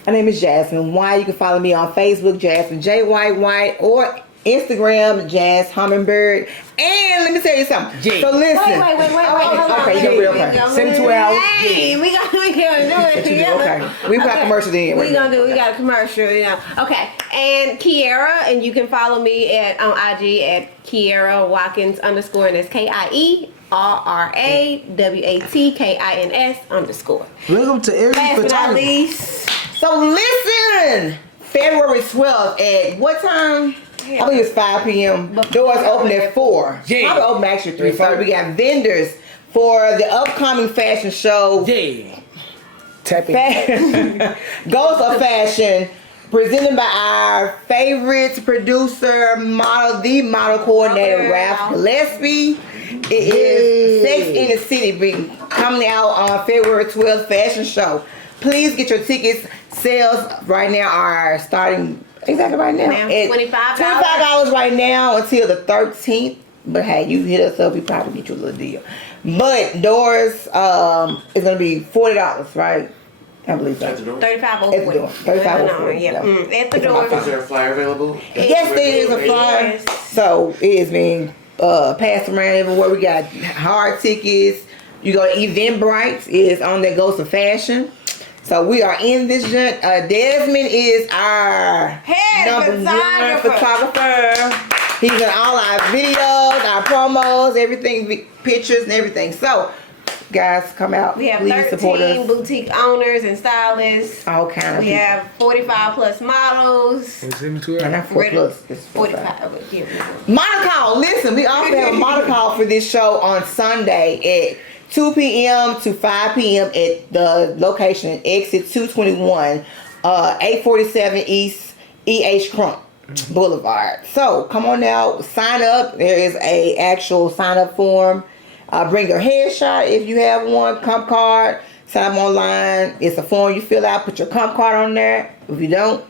My name is Jasmine White. You can follow me on Facebook, Jasmine J. White, or Instagram, Jazz Hummingbird. And let me tell you something. Yeah. So listen. Wait. Hold on. Okay, you're real okay. Send it to our house. Hey, we gotta do it together. Okay. We've got commercials in. We got a commercial, you know. Okay. And Kiera, and you can follow me on IG at Kiera Watkins _, and that's KIERRAWATKINS _. Welcome to every Last but not photography. least, So listen. February 12th at what time? I think it's 5 p.m. Doors open at 4. Yeah. Probably open actually 3:30. We got vendors for the upcoming fashion show. Yeah. Tap in. Ghost of Fashion, presented by our favorite producer, the model coordinator, Ralph Gillespie. It is Sex in the City, be coming out on February 12th fashion show. Please get your tickets. Sales right now are starting exactly right now at $25 right now until the 13th. But hey, you hit us up, we probably get you a little deal. But doors is gonna be $40, right? I believe At so. the door. 35 At the door. 35 or 40. Yeah. Yeah. At the door. Is there a flyer available? Yes, there is a flyer. Yes. So it is being passed around everywhere. We got hard tickets. You go to Eventbrite. It's on that Ghost of Fashion. So we are in this joint. Desmond is our Head #1 photographer. He's in all our videos, our promos, everything, pictures and everything. So guys, come out. We have Please support 13 us. boutique owners and stylists. All kind of We people. have 45 plus models. Send it to And her. not 4 Ready- plus. It's 45. 45. Yeah. Model call. Listen, we also have a model call for this show on Sunday at 2 p.m. to 5 p.m. at the location exit 221, 847 East E.H. Crump Boulevard. So come on out, sign up. There is a actual sign up form. Bring your headshot if you have one, comp card. Sign up online. It's a form you fill out. Put your comp card on there. If you don't,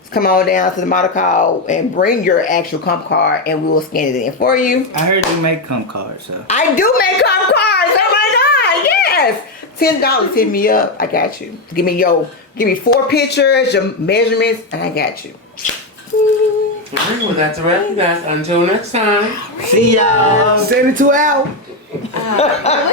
just come on down to the model call and bring your actual comp card, and we will scan it in for you. I heard you make comp cards, so. I do make comp cards. Oh my God, yes. $10. Hit me up. I got you. Give me 4 pictures, your measurements, and I got you. Alright, well that's a wrap, you guys. Until next time. See y'all. Send it to Al.